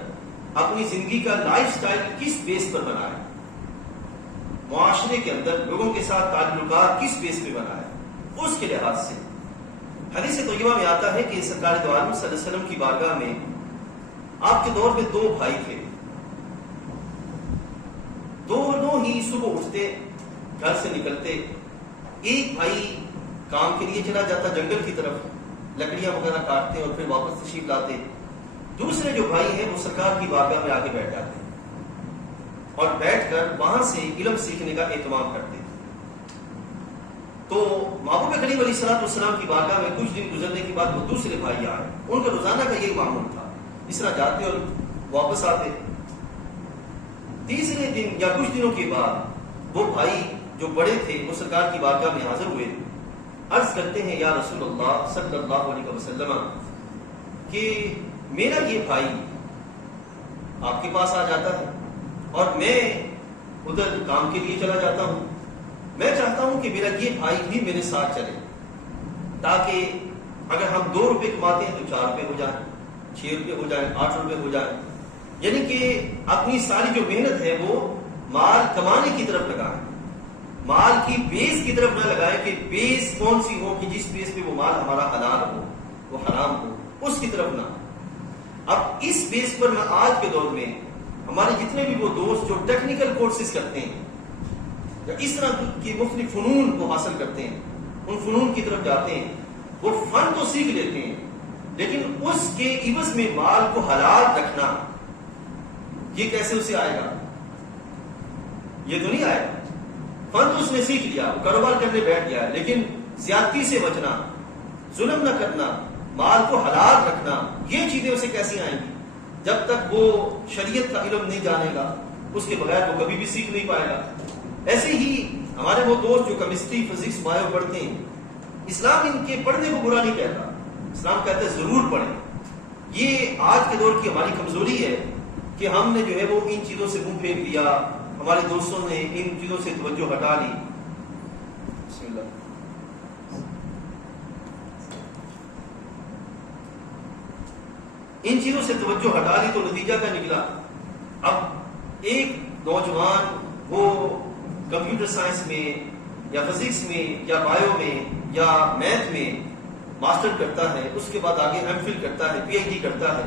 اپنی زندگی کا لائف سٹائل کس بیس پر بنائے، معاشرے کے اندر لوگوں کے ساتھ تعلقات کس بیس پہ بنائے. اس کے لحاظ سے حدیث طیبہ میں آتا ہے کہ سرکار دو عالم صلی اللہ علیہ وسلم کی بارگاہ میں آپ کے دور میں دو بھائی تھے. دونوں ہی صبح اٹھتے، گھر سے نکلتے. ایک بھائی کام کے لیے چلا جاتا جنگل کی طرف، لکڑیاں وغیرہ کاٹتے اور پھر واپس تشریف لاتے. دوسرے جو بھائی ہیں وہ سرکار کی بارگاہ میں آگے بیٹھ جاتے اور بیٹھ کر وہاں سے علم سیکھنے کا اہتمام کرتے. تو محبوب کریم علیہ السلام کی بارگاہ میں کچھ دن گزرنے کے بعد وہ دوسرے بھائی آئے. ان کا روزانہ کا یہی معمول تھا، اس طرح جاتے اور واپس آتے. تیسرے دن یا کچھ دنوں کے بعد وہ بھائی جو بڑے تھے وہ سرکار کی بارگاہ میں حاضر ہوئے. عرض کرتے ہیں یا رسول اللہ صلی اللہ علیہ وسلم کہ میرا یہ بھائی آپ کے پاس آ جاتا ہے اور میں ادھر کام کے لیے چلا جاتا ہوں. میں چاہتا ہوں کہ میرا یہ بھائی بھی میرے ساتھ چلے، تاکہ اگر ہم 2 روپے کماتے ہیں تو 4 روپے ہو جائیں، 6 روپے ہو جائیں، 8 روپے ہو جائیں. یعنی کہ اپنی ساری جو محنت ہے وہ مال کمانے کی طرف لگائیں، مال کی بیس کی طرف نہ لگائیں کہ بیس کون سی ہو کہ جس بیس پہ وہ مال ہمارا حلال ہو، وہ حرام ہو، اس کی طرف نہ. اب اس بیس پر میں آج کے دور میں ہمارے جتنے بھی وہ دوست جو ٹیکنیکل کورسز کرتے ہیں یا اس طرح کی مختلف فنون کو حاصل کرتے ہیں، ان فنون کی طرف جاتے ہیں، وہ فن تو سیکھ لیتے ہیں لیکن اس کے عوض میں مال کو حلال رکھنا یہ کیسے اسے آئے گا؟ یہ تو نہیں آئے گا. فن تو اس نے سیکھ لیا، وہ کاروبار کرنے بیٹھ گیا، لیکن زیادتی سے بچنا، ظلم نہ کرنا، مال کو حلال رکھنا، یہ چیزیں اسے کیسی آئیں گی؟ جب تک وہ شریعت کا علم نہیں جانے گا اس کے بغیر وہ کبھی بھی سیکھ نہیں پائے گا. ایسے ہی ہمارے وہ دوست جو کیمسٹری، فزکس، بایو پڑھتے ہیں، اسلام ان کے پڑھنے کو برا نہیں کہتا، اسلام کہتا ہے ضرور پڑھیں. یہ آج کے دور کی ہماری کمزوری ہے کہ ہم نے جو ہے وہ ان چیزوں سے منہ پھیر لیا، ہمارے دوستوں نے ان چیزوں سے توجہ ہٹا لی. بسم اللہ. ان چیزوں سے توجہ ہٹا لی تو نتیجہ کیا نکلا؟ اب ایک نوجوان وہ کمپیوٹر سائنس میں یا فزکس میں یا بایو میں یا میتھ میں ماسٹر کرتا ہے، اس کے بعد آگے ایم فل کرتا ہے، پی ایچ ڈی کرتا ہے،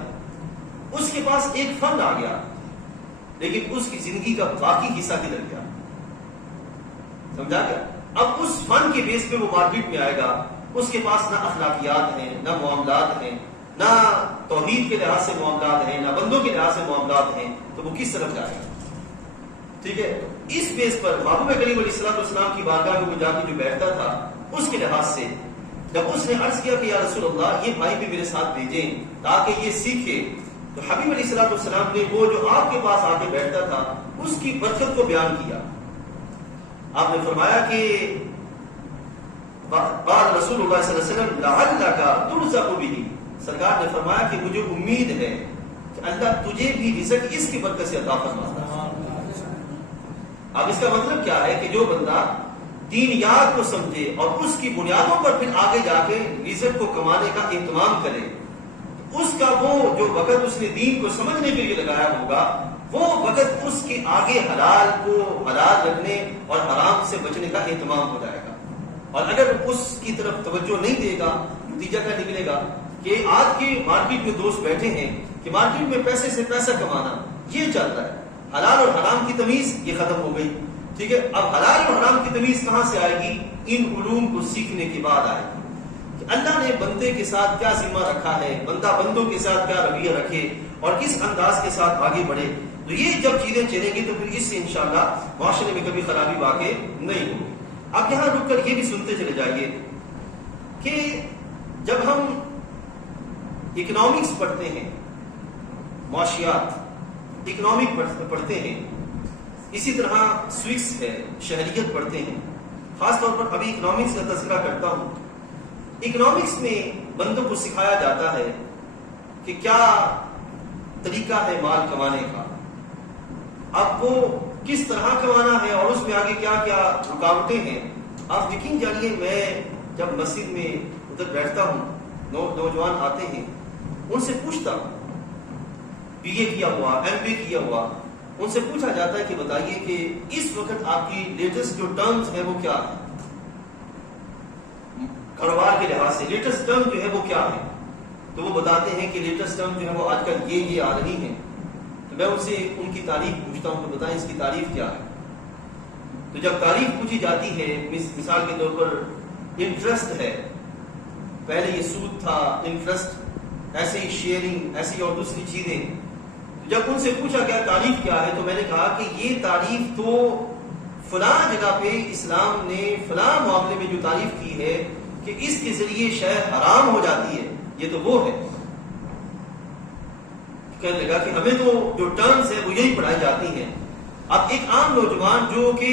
اس کے پاس ایک فن آ گیا، لیکن اس کی زندگی کا باقی حصہ کدھر گیا؟ سمجھا گیا؟ اب اس فن کے بیس پہ وہ مارکیٹ میں آئے گا، اس کے پاس نہ اخلاقیات ہیں، نہ معاملات ہیں، نہ توحید کے لحاظ سے معاملات ہیں، نہ بندوں کے لحاظ سے معاملات ہیں، تو وہ کس طرف جائے گا؟ ٹھیک ہے، اس بیس پر محبوب کریم علیہ السلام کی بارگاہ میں وہ جا کے جو بیٹھتا تھا، اس کے لحاظ سے جب اس نے عرض کیا کہ یا رسول اللہ یہ بھائی بھی میرے ساتھ بھیجیں تاکہ یہ سیکھے، تو حبیب علیہ السلام نے وہ جو آپ کے پاس آ کے بیٹھتا تھا اس کی برکت کو بیان کیا. آپ نے فرمایا کہ قال رسول اللہ صلی اللہ علیہ وسلم لعلک ترزق به، سرکار نے فرمایا کہ مجھے امید ہے کہ اللہ تجھے بھی رزق اس کی برکت سے عطا فرماتا ہے. اب اس کا مطلب کیا ہے کہ جو بندہ دینیات کو سمجھے اور اس کی بنیادوں پر پھر آگے جا کے رزق کو کمانے کا اہتمام کرے، اس کا وہ جو وقت اس نے دین کو سمجھنے کے لیے لگایا ہوگا وہ وقت اس کے آگے حلال کو حلال رکھنے اور حرام سے بچنے کا اہتمام ہو جائے گا. اور اگر اس کی طرف توجہ نہیں دے گا، نتیجہ کیا نکلے گا کہ آج کی مارکیٹ میں دوست بیٹھے ہیں کہ مارکیٹ میں پیسے سے پیسہ کمانا یہ چل رہا ہے، حلال اور حرام کی تمیز یہ ختم ہو گئی. ٹھیک ہے، اب حلال اور حرام کی تمیز کہاں سے آئے گی؟ ان علوم کو سیکھنے کے بعد آئے گی کہ اللہ نے بندے کے ساتھ کیا ذمہ رکھا ہے، بندہ بندوں کے ساتھ کیا رویہ رکھے اور کس انداز کے ساتھ آگے بڑھے. تو یہ جب چیزیں چلیں گی تو پھر اس سے انشاءاللہ معاشرے میں کبھی خرابی واقع نہیں ہوگی. اب یہاں رک کر یہ بھی سنتے چلے جائیے کہ جب ہم اکنامکس پڑھتے ہیں، معاشیات اکنامک پڑھتے ہیں، اسی طرح سوکس ہے، شہریت پڑھتے ہیں، خاص طور پر ابھی اکنامکس کا تذکرہ کرتا ہوں. اکنامکس میں بندوں کو سکھایا جاتا ہے کہ کیا طریقہ ہے مال کمانے کا، اب وہ کس طرح کمانا ہے اور اس میں آگے کیا کیا رکاوٹیں ہیں. آپ یقین جانیے میں جب مسجد میں ادھر بیٹھتا ہوں، نوجوان آتے ہیں، ان سے پوچھتا ہوں، بی اے کیا ہوا، ایم بی کیا ہوا، ان سے پوچھا جاتا ہے کہ بتائیے کہ اس وقت آپ کی لیٹسٹ جو ٹرمز ہے وہ کیا ہے، کاروبار کے لحاظ سے لیٹسٹ ٹرم جو ہے وہ کیا ہے. تو وہ بتاتے ہیں کہ لیٹسٹ ٹرم جو ہے وہ آج کل یہ آ رہی ہیں. تو میں ان سے ان کی تعریف پوچھتا ہوں کہ بتائیں اس کی تعریف کیا ہے. تو جب تعریف پوچھی جاتی ہے، مثال کے طور پر انٹرسٹ ہے، پہلے یہ سود تھا، انٹرسٹ، ایسے ہی شیئرنگ، ایسی اور دوسری چیزیں. جب ان سے پوچھا گیا تعریف کیا ہے تو میں نے کہا کہ یہ تعریف تو فلاں جگہ پہ اسلام نے فلاں معاملے میں جو تعریف کی ہے کہ اس کے ذریعے شے حرام ہو جاتی ہے، یہ تو وہ ہے. کہنے لگا کہ ہمیں تو جو ٹرمز ہیں وہ یہی پڑھائی جاتی ہیں. اب ایک عام نوجوان جو کہ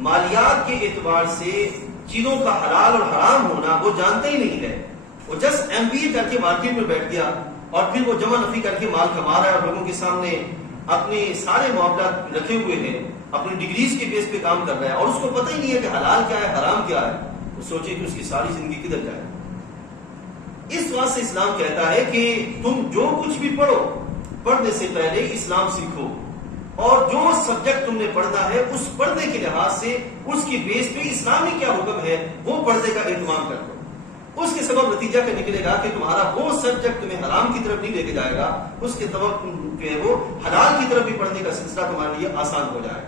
مالیات کے اعتبار سے چیزوں کا حلال اور حرام ہونا وہ جانتے ہی نہیں ہے، وہ جسٹ ایم بی اے کر کے مارکیٹ میں بیٹھ گیا اور پھر وہ جمع نفی کر کے مال کما رہا ہے اور لوگوں کے سامنے اپنے سارے معاملات رکھے ہوئے ہیں، اپنی ڈگریز کے بیس پہ کام کر رہا ہے اور اس کو پتہ ہی نہیں ہے کہ حلال کیا ہے حرام کیا ہے. وہ سوچے کہ اس کی ساری زندگی کدھر جائے. اس بات سے اسلام کہتا ہے کہ تم جو کچھ بھی پڑھو، پڑھنے سے پہلے اسلام سیکھو اور جو سبجیکٹ تم نے پڑھنا ہے اس پڑھنے کے لحاظ سے اس کی بیس پہ اسلامی کیا حکم ہے وہ پڑھنے کا اہتمام کر دو. اس کے سبب نتیجہ کیا نکلے گا کہ تمہارا وہ سبجیکٹ تمہیں حرام کی طرف نہیں لے کے جائے گا، اس کے سبب جو ہے وہ حلال کی طرف بھی پڑھنے کا سلسلہ تمہارے لیے آسان ہو جائے گا.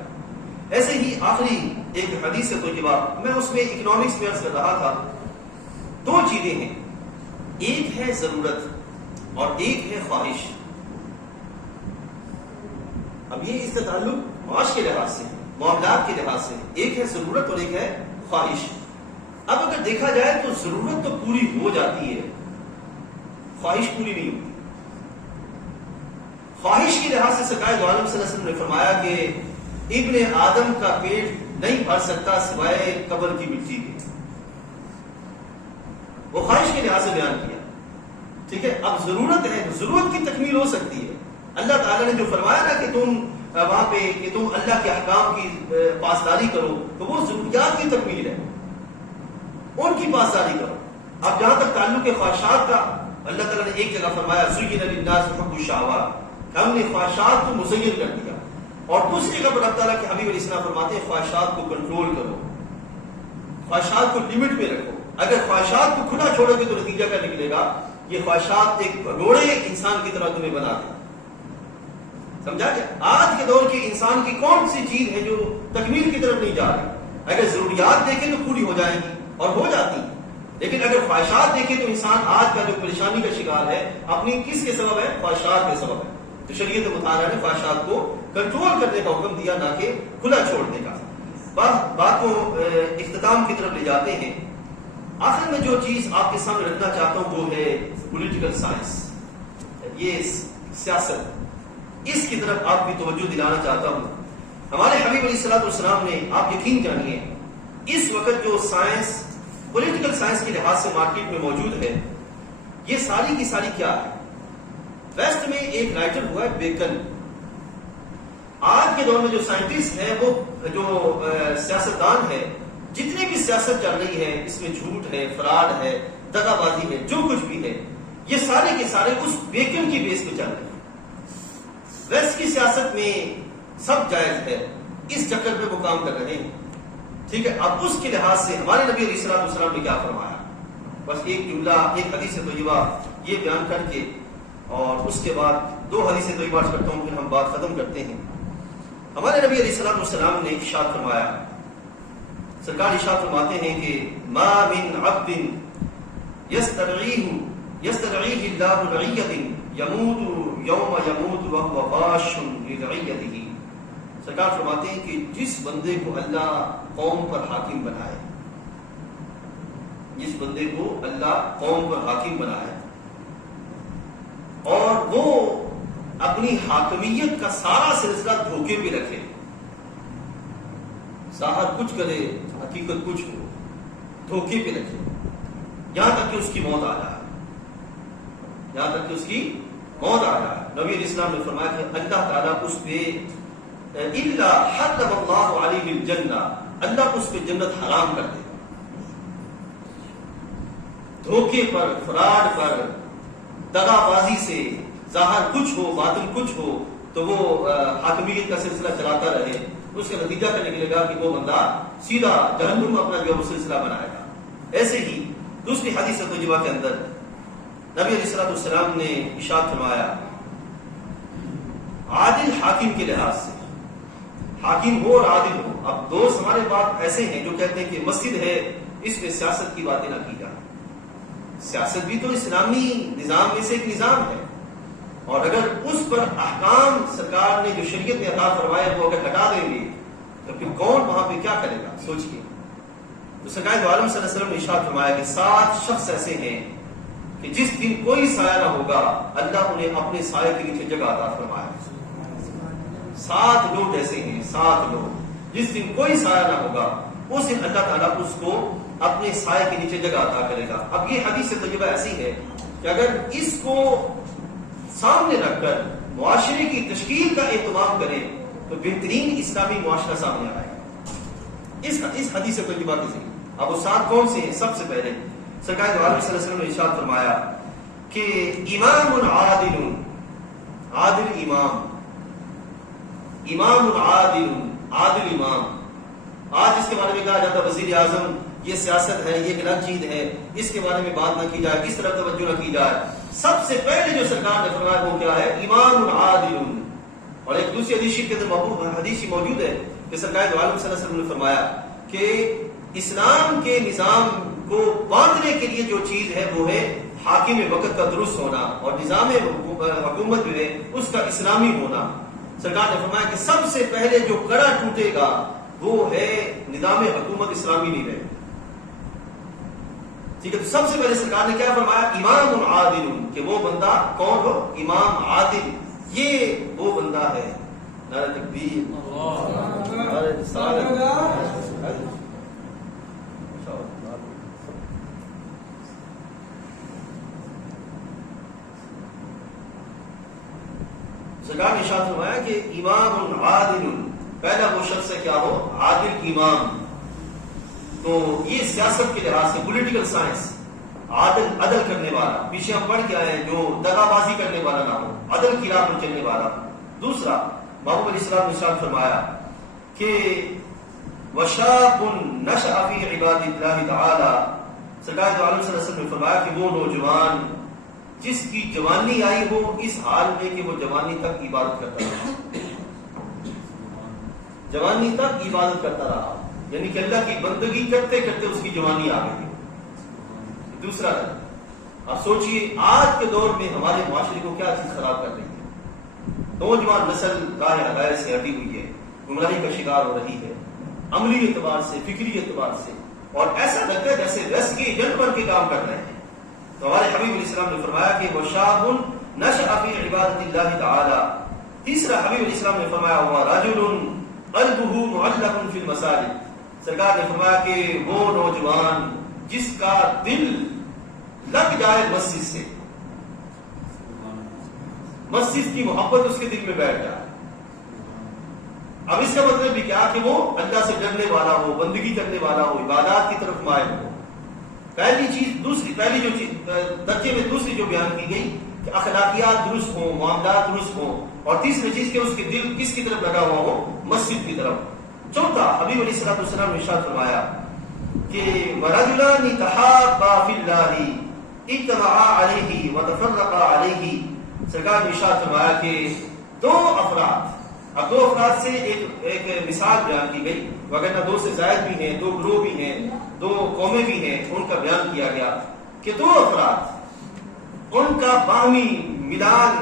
ایسے ہی آخری ایک حدیث ہے طیبہ، میں اس میں اکنامکس میں عرض کر رہا تھا، دو چیزیں ہیں، ایک ہے ضرورت اور ایک ہے خواہش. اب یہ اس کا تعلق معاش کے لحاظ سے، معاملات کے لحاظ سے، ایک ہے ضرورت اور ایک ہے خواہش. اب اگر دیکھا جائے تو ضرورت تو پوری ہو جاتی ہے، خواہش پوری نہیں ہوتی. خواہش کے لحاظ سے سرکار دو عالم صلی اللہ علیہ وسلم نے فرمایا کہ ابن آدم کا پیٹ نہیں بھر سکتا سوائے قبر کی مٹی کے. وہ خواہش کے لحاظ سے بیان کیا. ٹھیک ہے، اب ضرورت ہے، ضرورت کی تکمیل ہو سکتی ہے. اللہ تعالیٰ نے جو فرمایا نا کہ تم وہاں پہ کہ تم اللہ کے احکام کی پاسداری کرو، تو وہ ضروریات کی تکمیل ہے، ان کی پاسداری کرو. اب جہاں تک تعلق خواہشات کا، اللہ تعالیٰ نے ایک جگہ فرمایا زُيِّنَ لِلنَّاسِ حُبُّ الشَّهَوَاتِ، ہم نے خواہشات کو مزین کر دیا. اور دوسری جگہ پر اللہ تعالیٰ کے حبیب علیہ السلام فرماتے ہیں خواہشات کو کنٹرول کرو، خواہشات کو لمٹ میں رکھو. اگر خواہشات کو کھلا چھوڑو گے تو نتیجہ کیا نکلے گا؟ یہ خواہشات ایک بھگوڑے انسان کی طرح تمہیں بنا دیں. سمجھا کیا؟ آج کے دور کے انسان کی کون سی چیز ہے جو تکمیل کی طرف نہیں جا رہی؟ اگر ضروریات دیکھیں تو پوری ہو جائیں گی اور ہو جاتی ہیں، لیکن اگر خواہشات دیکھیں تو انسان آج کا جو پریشانی کا شکار ہے اپنی کس کے سبب ہے؟ خواہشات کے سبب ہے. تو شریعت مطالعہ نے خواہشات کو کنٹرول کرنے کا حکم دیا، نہ کہ کھلا چھوڑنے کا. بات کو اختتام کی طرف لے جاتے ہیں. آخر میں جو چیز آپ کے سامنے رکھنا چاہتا ہوں وہ ہے پولیٹیکل سائنس، یہ سیاست، اس کی طرف آپ کی توجہ دلانا چاہتا ہوں. ہمارے حبیب علیہ الصلوۃ والسلام نے، آپ یقین جانیے، اس وقت جو سائنس پولیٹیکل سائنس کے لحاظ سے مارکیٹ میں موجود ہے، یہ ساری کی ساری کیا ہے؟ ویسٹ میں ایک رائٹر ہوا ہے بیکن. آج کے دور میں جو سائنٹسٹ ہے، وہ جو سیاستدان ہے، جتنی بھی سیاست چل رہی ہے اس میں جھوٹ ہے، فراڈ ہے، دغا بازی ہے، جو کچھ بھی ہے، یہ سارے کے سارے اس بیکن کی بیس پہ چل رہے ہیں. ویسٹ کی سیاست میں سب جائز ہے، اس چکر پہ وہ کام کر رہے ہیں. ٹھیک ہے، اب اس کے لحاظ سے ہمارے نبی علیہ الصلوۃ والسلام نے کیا فرمایا؟ بس ایک جملہ، ایک حدیث طیبہ یہ بیان کر کے، اور اس کے بعد 2 حدیث طیبہ کرتا ہوں، پھر ہم بات ختم کرتے ہیں. ہمارے نبی علیہ الصلوۃ والسلام نے ارشاد فرمایا، سرکار ارشاد فرماتے ہیں کہ ما من عبد یسترعیہ اللہ رعیۃ یموت یوم یموت وهو باش لرعیتہ. سرکار فرماتے ہیں کہ جس بندے کو اللہ قوم پر حاکم بنائے، جس بندے کو اللہ قوم پر حاکم بنائے اور وہ اپنی حاکمیت کا سارا سلسلہ دھوکے پہ رکھے، ظاہر کچھ کرے حقیقت کچھ ہو، دھوکے پہ رکھے، یہاں تک کہ اس کی موت آ جائے، یہاں تک کہ اس کی موت آ جائے. نبی علیہ السلام نے فرمایا کہ اللہ تعالیٰ اس پہ الا حرم اللہ علیہ الجنہ، اللہ اس پہ جنت حرام کر دے. دھوکے پر، فراڈ پر، دغا بازی سے، ظاہر کچھ ہو باطن کچھ ہو، تو وہ حاکمیت کا سلسلہ چلاتا رہے، اس کا نتیجہ کیا نکلے گا کہ وہ بندہ سیدھا جہنم میں اپنا جو سلسلہ بنائے گا. ایسے ہی دوسری حدیث طیبہ کے اندر نبی علیہ الصلوۃ والسلام نے ارشاد فرمایا، عادل حاکم کے لحاظ سے، حاکم ہو اور عادل ہو. اب دوست ہمارے بات ایسے ہیں جو کہتے ہیں کہ مسجد ہے، اس میں سیاست کی باتیں نہ کی جائیں. سیاست بھی تو اسلامی نظام میں سے ایک نظام ہے، اور اگر اس پر احکام سرکار نے جو شریعت نے عطا فرمایا وہ اگر ہٹا دیں گے تو پھر کون وہاں پہ کیا کرے گا؟ سوچئے. تو سرکار دو عالم صلی اللہ علیہ وسلم نے ارشاد فرمایا کہ 7 شخص ایسے ہیں کہ جس دن کوئی سایہ نہ ہوگا، اللہ انہیں اپنے سائے کے نیچے جگہ عطا فرمایا. 7 لوگ ایسے ہیں، 7 لوگ جس دن کوئی سایہ نہ ہوگا، اس دن اللہ تعالیٰ اس کو اپنے سائے کے نیچے جگہ عطا کرے گا. اب یہ حدیث طیبہ ایسی ہے کہ اگر اس کو سامنے رکھ کر معاشرے کی تشکیل کا اہتمام کریں تو بہترین اسلامی معاشرہ سامنے آئے گا اس حدیث طیبہ کے ذریعے. اب وہ 7 کون سے ہیں؟ سب سے پہلے سرکار دو عالم صلی اللہ علیہ وسلم نے ارشاد فرمایا کہ امام عادل، عادل امام، امام عادل، عادل امام. آج اس کے بارے میں کہا جاتا ہے وزیر اعظم، یہ سیاست ہے، یہ ایک الگ چیز ہے، اس کے بارے میں بات نہ کی جائے، اس طرح توجہ نہ کی جائے. سب سے پہلے جو سرکار نے فرمایا وہ کیا ہے؟ امام عادل. اور ایک دوسری حدیث کے اندر حدیث موجود ہے کہ سرکار دو عالم صلی اللہ علیہ وسلم نے فرمایا کہ اسلام کے نظام کو باندھنے کے لیے جو چیز ہے وہ ہے حاکم وقت کا درست ہونا، اور نظام حکومت جو ہے اس کا اسلامی ہونا. سرکار نے فرمایا کہ سب سے پہلے جو کڑا ٹوٹے گا وہ ہے نظام حکومت اسلامی نہیں رہے. ٹھیک ہے، تو سب سے پہلے سرکار نے کیا فرمایا؟ امام عادل، کہ وہ بندہ کون ہو؟ امام عادل. یہ وہ بندہ ہے. نعرہ تکبیر، نعرہ رسالت. سرکار نے ارشاد فرمایا کہ امام عادل، پہلا وہ شخص ہے کیا ہو؟ عادل امام. تو یہ سیاست کے لحاظ سے پولیٹیکل سائنس، عدل کرنے والا. پیچھے ہم پڑھ کے آئے جو دغا بازی کرنے والا نہ ہو، عدل کی راہ پر چلنے والا. دوسرا، محبوب علیہ السلام نے ارشاد فرمایا کہ وشاب نشأ فی عباد اللہ تعالی سرکار دو عالم صلی اللہ علیہ وسلم نے فرمایا کہ وہ نوجوان جس کی جوانی آئی ہو اس حال میں کہ وہ جوانی تک عبادت کرتا رہا، جوانی تک عبادت کرتا رہا، یعنی کہ اللہ کی بندگی کرتے کرتے اس کی جوانی آ گئی۔ دوسرا ہے، اب سوچئے آج کے دور میں ہمارے معاشرے کو کیا چیز خراب کر رہی ہے۔ نوجوان نسل راہ ہدایت سے ہٹی ہوئی ہے، گمراہی کا شکار ہو رہی ہے، عملی اعتبار سے، فکری اعتبار سے، اور ایسا لگتا ہے جیسے رس کے ایجنٹ بن کے کام کر رہے ہیں۔ تو ہمارے حبیب علیہ السلام نے فرمایا کہ وَشَابٌ نَشَأَ فِي عِبَادَةِ اللَّهِ تَعَالَى۔ تیسرا حبیب علیہ السلام نے فرمایا وَرَجُلٌ قَلْبُهُ مُعَلَّقٌ فِي الْمَسَاجِدِ۔ سرکار نے فرمایا کہ وہ نوجوان جس کا دل لگ جائے مسجد سے، مسجد کی محبت اس کے دل میں بیٹھ جائے۔ اب اس کا مطلب بھی کیا کہ وہ اللہ سے ڈرنے والا ہو، بندگی کرنے والا ہو، عبادات کی طرف مائل ہو۔ پہلی جو چیز درجے میں دوسری جو بیان کی گئی کہ اخلاقیات درست ہوں، معاملات درست ہوں، اور تیسری چیز کہ اس کے دل کس کی طرف لگا ہوا ہو، مسجد کی طرف۔ چوتھا حبیب علیہ السلام نے ارشاد فرمایا کہ وَرَجُلَانِ تَحَابَّا فِي اللَّهِ اجْتَمَعَا عَلَيْهِ وَتَفَرَّقَا عَلَيْهِ۔ سرکار نے ارشاد فرمایا کہ دو افراد، اب دو افراد سے ایک مثال بیان کی گئی، وغیرہ دو سے زائد بھی ہیں، دو گروہ بھی ہیں، دو قومیں بھی ہیں، ان کا بیان کیا گیا کہ دو افراد، ان کا باہمی ملان،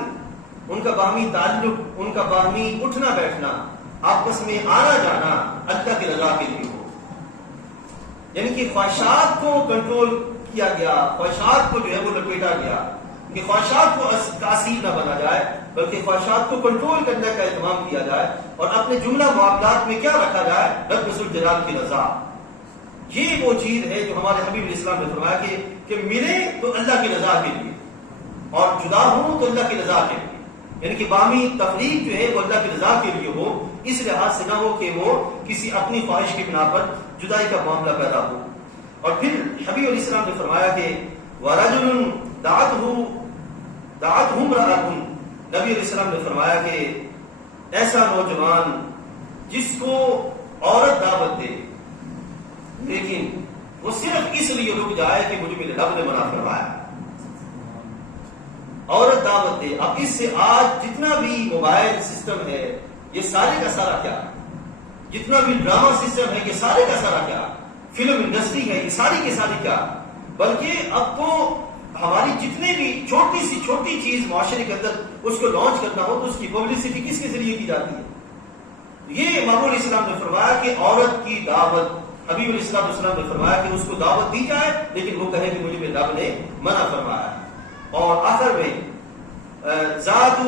ان کا باہمی تعلق، ان کا باہمی اٹھنا بیٹھنا، آپس میں آنا جانا اللہ کی رضا کے لیے ہو، یعنی کہ خواہشات کو کنٹرول کیا گیا، خواہشات کو جو ہے وہ لپیٹا گیا کہ خواہشات کو تاثیر نہ بنا جائے، بلکہ خواہشات کو کنٹرول کرنے کا اہتمام کیا جائے، اور اپنے جملہ معاملات میں کیا رکھا جائے، رب ذوالجلال کی رضا۔ یہ وہ چیز ہے جو ہمارے حبیب علیہ السلام نے فرمایا کہ ملے تو اللہ کی رضا کے لیے، اور جدا ہوں تو اللہ کی رضا کے لیے، یعنی کہ باہمی تفریق جو ہے وہ اللہ کی رضا کے لیے ہو، اس لحاظ سے نہ ہو کہ وہ کسی اپنی خواہش کی بنا پر جدائی کا معاملہ پیدا ہو۔ اور پھر حبیب علیہ السلام نے فرمایا کہ وَرَجُلٌ دَعَتْهُ امْرَأَةٌ۔ نبی علیہ السلام نے فرمایا کہ ایسا نوجوان جس کو عورت دعوت دے، لیکن وہ صرف اس لیے رک جائے کہ مجھے میرے رب نے منع فرمایا، عورت دعوت دے۔ اب اس سے آج جتنا بھی موبائل سسٹم ہے، یہ سارے کا سارا کیا، جتنا بھی ڈرامہ سسٹم ہے، یہ سارے کا سارا کیا، فلم انڈسٹری ہے، یہ ساری کی ساری کیا، بلکہ اب تو ہماری جتنے بھی چھوٹی سی چھوٹی چیز معاشرے کے اندر اس کو لانچ کرنا ہو تو اس کی پبلسٹی کس کے ذریعے کی جاتی ہے۔ یہ محمود علیہ السلام نے فرمایا کہ عورت کی دعوت، حبیب علیہ السلام نے فرمایا کہ اس کو دعوت دی جائے، لیکن وہ کہے کہ مجھے میرے رب نے منع فرمایا۔ اور آخر میں ذات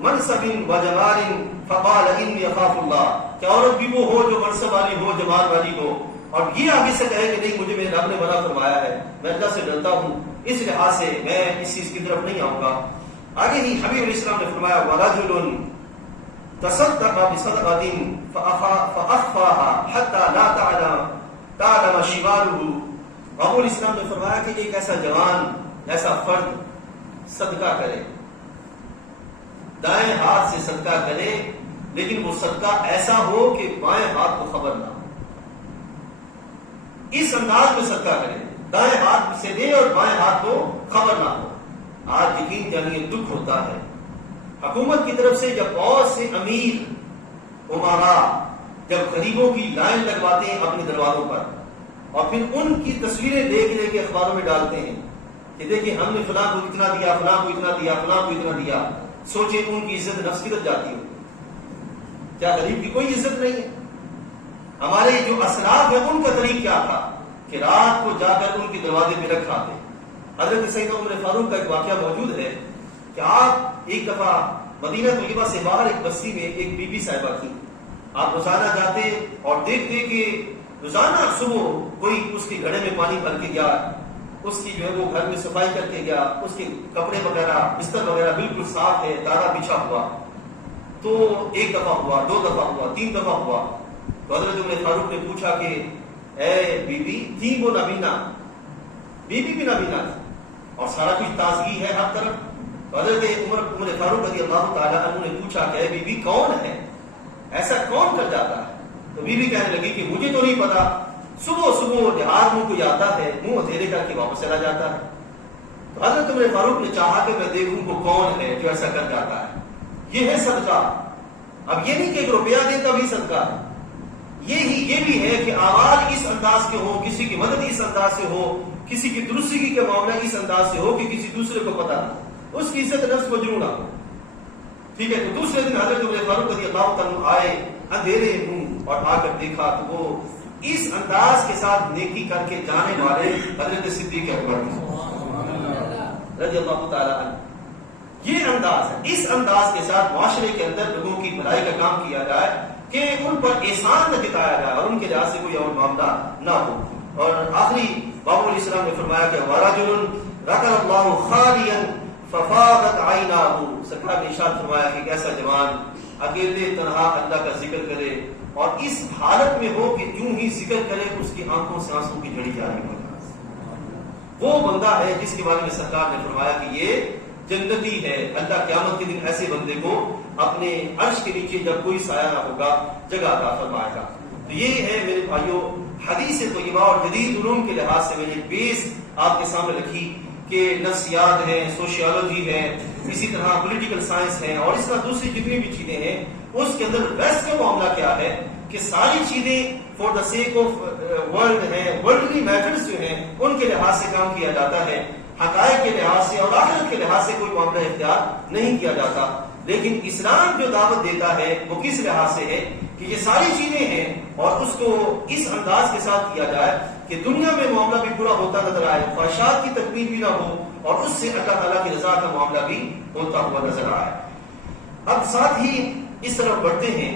منصب و جمال فقال انی اخاف اللہ، کہ عورت بھی وہ ہو جو منصب والی ہو، جمال والی ہو، اور یہ آگے سے کہے کہ نہیں مجھے میرے رب نے منع فرمایا ہے، میں اللہ سے ڈرتا ہوں، اس لحاظ سے میں اس چیز کی طرف نہیں آؤں گا۔ آگے ہی حبیب علیہ السلام نے فرمایا وَرَجُلٌ تَصَدَّقَ بِصَدْقَةٍ فَأَخْفَاهَا حَتَّى لَا تَعْلَمَ شِمَالُهُ۔ محمود علیہ السلام نے فرمایا کہ ایک ایسا جوان، ایسا فرد صدقہ کرے، دائیں ہاتھ سے صدقہ کرے، لیکن وہ صدقہ ایسا ہو کہ بائیں ہاتھ کو خبر نہ ہو، اس انداز میں صدقہ کرے، دائیں ہاتھ سے دے اور بائیں ہاتھ کو خبر نہ ہو۔ آج یقین جانیے دکھ ہوتا ہے، حکومت کی طرف سے جب بہت سے امیر امراء جب غریبوں کی لائن لگواتے ہیں اپنے دروازوں پر، اور پھر ان کی تصویریں دیکھ لے کے اخباروں میں ڈالتے ہیں کہ دیکھیں ہم نے فلاں کو اتنا دیا، فلاں کو اتنا دیا، فلاں کو اتنا دیا، سوچیں ان کی عزت نفس کدھر جاتی ہو۔ کیا غریب کی کوئی عزت نہیں ہے؟ ہمارے جو اسلاف ہیں ان کا طریق کیا تھا کہ رات کو جا کر ان کے دروازے پہ رکھ کھاتے۔ حضرت سیدنا عمر فاروق کا ایک واقعہ موجود ہے کہ آپ ایک دفعہ مدینہ طیبہ سے باہر ایک بستی میں ایک بی بی صاحبہ تھی، آپ روزانہ جاتے اور دیکھتے کہ روزانہ صبح کوئی اس کے گھڑے میں پانی بھر کے گیا، اس کی جو ہے وہ گھر میں صفائی کر کے گیا، اس کے کپڑے وغیرہ بستر وغیرہ بالکل صاف ہے، دارا بچھا ہوا۔ تو ایک دفعہ ہوا، دو دفعہ ہوا، تین دفعہ ہوا، تو حضرت عمر فاروق نے پوچھا کہ اے بی بی تھی وہ نبینا؟ بی بی بھی نبینا تھی اور سارا کچھ تازگی ہے ہر طرف۔ تو حضرت عمر فاروق رضی اللہ تعالیٰ عنہ نے پوچھا کہ اے بی بی کون ہے، ایسا کون کر جاتا ہے؟ تو بی بی کہنے لگی کہ مجھے تو نہیں پتا، صبح صبح جہاد منہ کو آتا ہے، منہ اندھیرے کر کے واپس چلا جاتا ہے. تو حضرت عمر فاروق نے چاہا کہ میں دیکھوں کو کون ہے جو ایسا کر جاتا ہے. یہ ہے صدقہ. اب یہ نہیں کہ 1 روپیہ دے تبھی صدقہ ہے، یہ بھی ہے کہ اعمال اس انداز کے ہو، کسی کی مدد اس انداز سے ہو، کسی کی درستگی کے معاملہ اس انداز سے ہو کہ کسی دوسرے کو پتہ نہ ہو، اس کی عزت نفس مجروح نہ ہو. ٹھیک ہے. تو دوسرے دن حضرت عمر فاروق رضی اللہ تعالیٰ آئے اندھیرے منہ اور آ کر دیکھا تو وہ اس انداز کے ساتھ نیکی کر کے جانے والے حضرت صدیق اکبر رضی اللہ تعالیٰ عنہ. یہ انداز ہے، اس انداز کے ساتھ معاشرے کے اندر لوگوں کی بھلائی کا کام کیا جائے کہ ان پر احسان نہ جتایا جائے اور ان کے لحاظ سے کوئی اور معاملہ نہ ہو. اور آخری باب علیہ السلام نے فرمایا کہ وَرَجُلٌ ذَكَرَ اللَّهُ خَالِيًا فَفَاضَتْ عَيْنَاهُ. سرکار نے ارشاد فرمایا کہ ایسا جوان اکیلے تنہا اللہ کا ذکر کرے اور اس حالت میں ہو کہ جو ہی ذکر کرے اس کی آنکھوں سے آنسو کی جھڑی جاری ہو. وہ بندہ ہے جس کے بارے میں سرکار نے فرمایا کہ یہ جنتی ہے. اللہ قیامت کے دن ایسے بندے کو اپنے عرش کے نیچے جب کوئی سایہ نہ ہوگا جگہ عطا فرمائے گا. تو یہ ہے میرے بھائیوں حدیث طیبہ اور جدید علوم کے لحاظ سے میں نے بیس آپ کے سامنے رکھی کہ نفسیات ہے، سوشیالوجی ہے، اسی طرح پولیٹیکل سائنس ہے اور اس طرح دوسری جتنی بھی چیزیں ہیں اس کے اندر ویسٹ کا معاملہ کیا ہے کہ ساری چیزیں for the sake of world ہیں، ورلڈلی میٹرز جو ہیں ان کے لحاظ سے کام کیا جاتا ہے، حقائق کے لحاظ سے اور آخرت کے لحاظ سے کوئی معاملہ اختیار نہیں کیا جاتا. لیکن اسلام جو دعوت دیتا ہے وہ کس لحاظ سے ہے کہ یہ ساری چیزیں ہیں اور اس کو اس انداز کے ساتھ کیا جائے کہ دنیا میں معاملہ بھی پورا ہوتا نظر آئے، خواہشات کی تکمیل بھی نہ ہو اور اس سے اللہ تعالیٰ کی رضا کا معاملہ بھی ہوتا ہوا نظر آئے. اب ساتھ ہی اس طرف بڑھتے ہیں